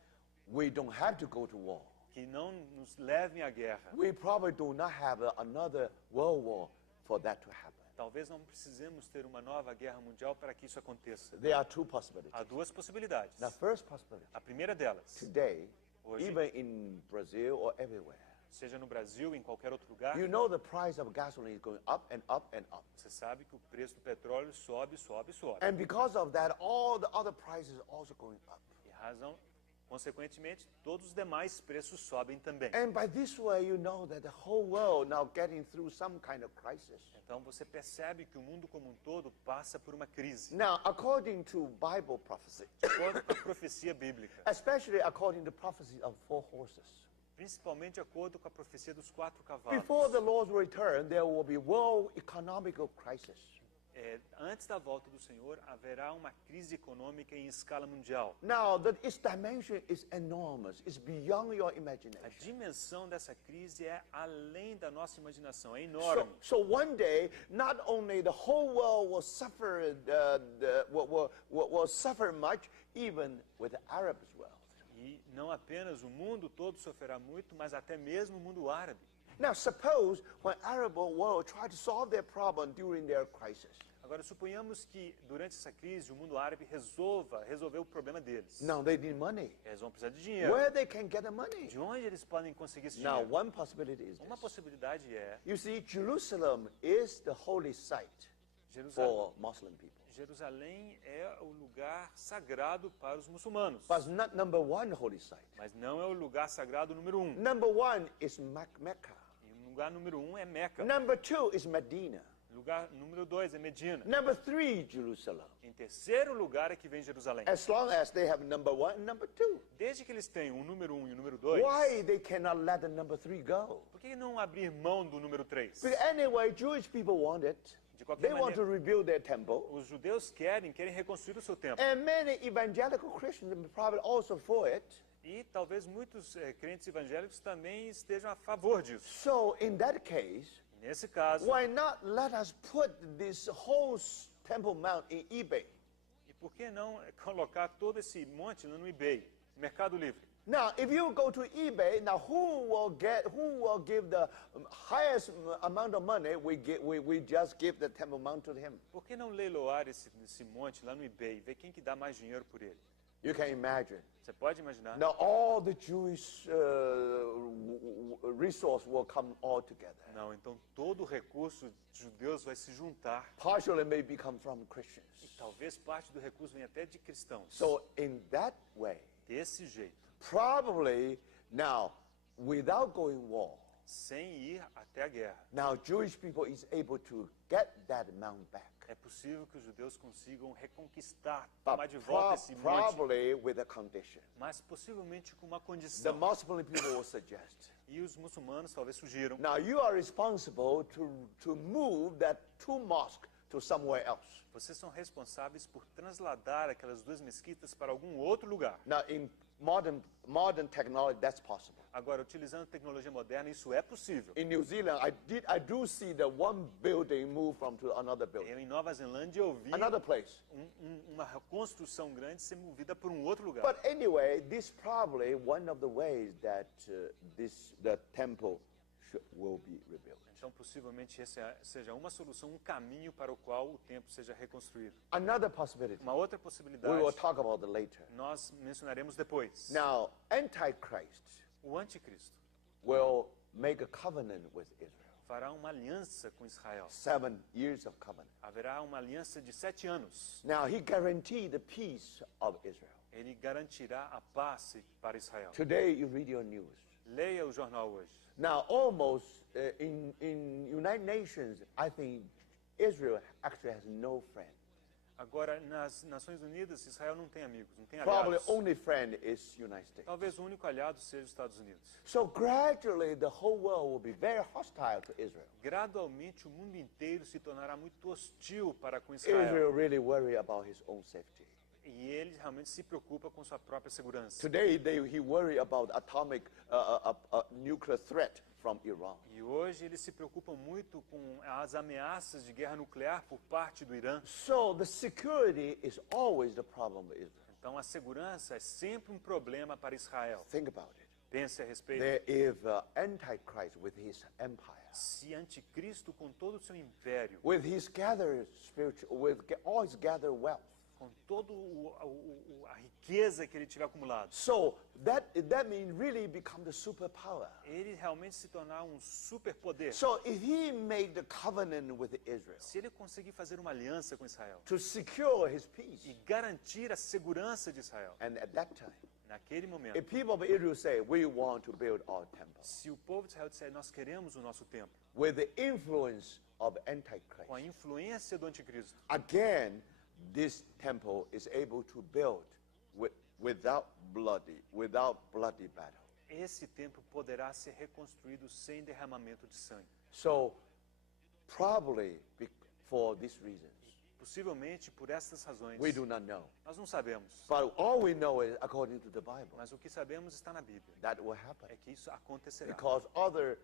we don't have to go to war. que não nos levem à guerra. We probably do not have another world war for that to happen. Talvez não precisemos ter uma nova guerra mundial para que isso aconteça. There are two possibilities. Há duas possibilidades. The first possibility, A primeira delas, today, Hoje. even in Brazil or everywhere, seja no Brasil, em qualquer outro lugar, you know the price of gasoline is going up and up and up. você sabe que o preço do petróleo sobe, sobe, sobe. And because of that, all the other prices are also going up. E a razão, consequentemente, todos os demais preços sobem também. And by this way, you know that the whole world now getting through some kind of crisis. Então você percebe que o mundo como um todo passa por uma crise. Now, according to Bible prophecy, De acordo com a profecia bíblica, especially according to prophecy of 4 horses, principalmente de acordo com a profecia dos 4 cavalos. before the Lord's return, there will be world economical crisis. Antes da volta do Senhor, haverá uma crise econômica em escala mundial. Now, its dimension is enormous. It's beyond your A imagination. dimensão dessa crise é além da nossa imaginação, é enorme. So one day, not only the whole world will suffer, will suffer much, even with the Arab as well. E não apenas o mundo todo sofrerá muito, mas até mesmo o mundo árabe. Now, suppose when Arab world try to solve their problem during their crisis. Agora, suponhamos que durante essa crise o mundo árabe resolver o problema deles. Now they need money. Eles vão precisar de dinheiro. Where they can get the money? De onde eles podem conseguir esse Now, dinheiro? one possibility is Uma this. possibilidade é You see, Jerusalem is the holy site for Muslim people. Jerusalém é o lugar sagrado para os muçulmanos. But not number one holy site. Mas não é o lugar sagrado número 1. Number one is Mecca. E o lugar número 1 é Meca. Number two is Medina. Lugar número 2 é Medina. Number three, Jerusalem. Em terceiro lugar é que vem Jerusalém. As long as they have number one and number two. Desde que eles tenham o número 1 e o número 2, Why they cannot let the number three go? por que não abrir mão do número 3? But anyway, Jewish people want it. De qualquer They want to maneira, rebuild their temple. os judeus querem reconstruir o seu templo. And many evangelical Christians are probably also for it. E talvez muitos crentes evangélicos também estejam a favor disso. So in that case, Nesse caso, why not let us put this whole Temple Mount in eBay? e por que não colocar todo esse monte no eBay, Mercado Livre? Now, if you go to eBay, now who will give the highest amount of money? We just give the Temple Mount to him. Por que não leiloar esse monte lá no eBay e ver quem que dá mais dinheiro por ele? You can imagine. Você pode imaginar? Now all the Jewish resource will come all together. Não, então todo o recurso de judeus vai se juntar. Partially may become from E Christians. talvez parte do recurso venha até de cristãos. So in that way, Desse jeito, probably now, without going war, sem ir até a guerra, now Jewish people is able to get that mount back. é possível que os judeus consigam reconquistar, But tomar de volta esse monte, probably with a condition. mas possivelmente com uma The condição. Muslim people will suggest. E os muçulmanos talvez sugiram: Now you are responsible to move that two mosques to somewhere else. vocês são responsáveis por trasladar aquelas duas mesquitas para algum outro lugar. Now modern technology, that's possible. Agora, utilizando tecnologia moderna, isso é possível. In New Zealand, I do see that one building move from to another building, Em Nova Zelândia, eu vi another place. uma construção grande ser movida por um outro lugar. But anyway, this probably one of the ways that the temple will be rebuilt. Então, possivelmente, essa seja uma solução, um caminho para o qual o templo seja reconstruído. Another possibility. Uma outra We possibilidade, will talk about it later. nós mencionaremos depois. Now, Antichrist O anticristo will make a covenant with Israel. fará uma aliança com Israel. 7 years of covenant. Haverá uma aliança de 7 anos. Now, he guaranteed the peace of Israel. Ele garantirá a paz para Israel. Today, you read your news. Leia o jornal hoje. Now, almost in United Nations, I think Israel actually has no friend. Agora, nas Nações Unidas, Israel não tem amigos, não tem Probably aliados. only friend is United States. Talvez o único aliado seja os Estados Unidos. So gradually, the whole world will be very hostile to Israel. Gradualmente, o mundo inteiro se tornará muito hostil para com Israel Israel. really worry about his own safety. E ele realmente se preocupa com sua própria segurança. Today, he worry about atomic nuclear threat from Iran. E hoje eles se preocupam muito com as ameaças de guerra nuclear por parte do Irã. So the security is always the problem with Israel. Então a segurança é sempre um problema para Israel. Think about it. Pense a respeito. If Antichrist with his empire, Se anticristo com todo o seu império, with his gathered spiritual, with all his gathered wealth, com toda a riqueza que ele tiver acumulado, so that means really become the superpower. ele realmente se tornar um superpoder. So if he made the covenant with Israel Se ele conseguir fazer uma aliança com Israel to secure his peace, e garantir a segurança de Israel, and at that time, naquele momento, if people of Israel say, we want to build our temple, se o povo de Israel disser, nós queremos o nosso templo, with the influence of com a Antichrist, influência do anticristo, again, this temple is able to build without bloody battle. esse templo poderá ser reconstruído sem derramamento de sangue. So, probably for these reasons, Possivelmente por essas razões. we do not know. Nós não sabemos. But all we know is, according to the Bible, Mas o que sabemos está na Bíblia. that will happen. É que isso acontecerá. Because other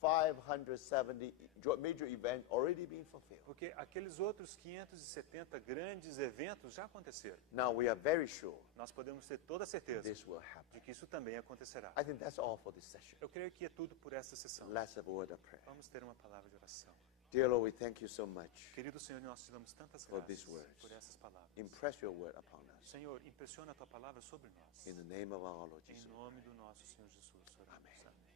570 major events already been fulfilled. Porque aqueles outros 570 grandes eventos já aconteceram. Now we are very sure Nós podemos ter toda a certeza this will de happen. que isso também acontecerá. I think that's all for this session. Eu creio que é tudo por essa sessão. Let's have a word of prayer. Vamos ter uma palavra de oração. Dear Lord, we thank you so much. Querido Senhor, nós te damos tantas For graças these words. por essas palavras. Impress your word upon us. Senhor, impressiona a tua palavra sobre nós. In the name of our Lord Em Jesus. nome do nosso Senhor Jesus, oramos. Amém.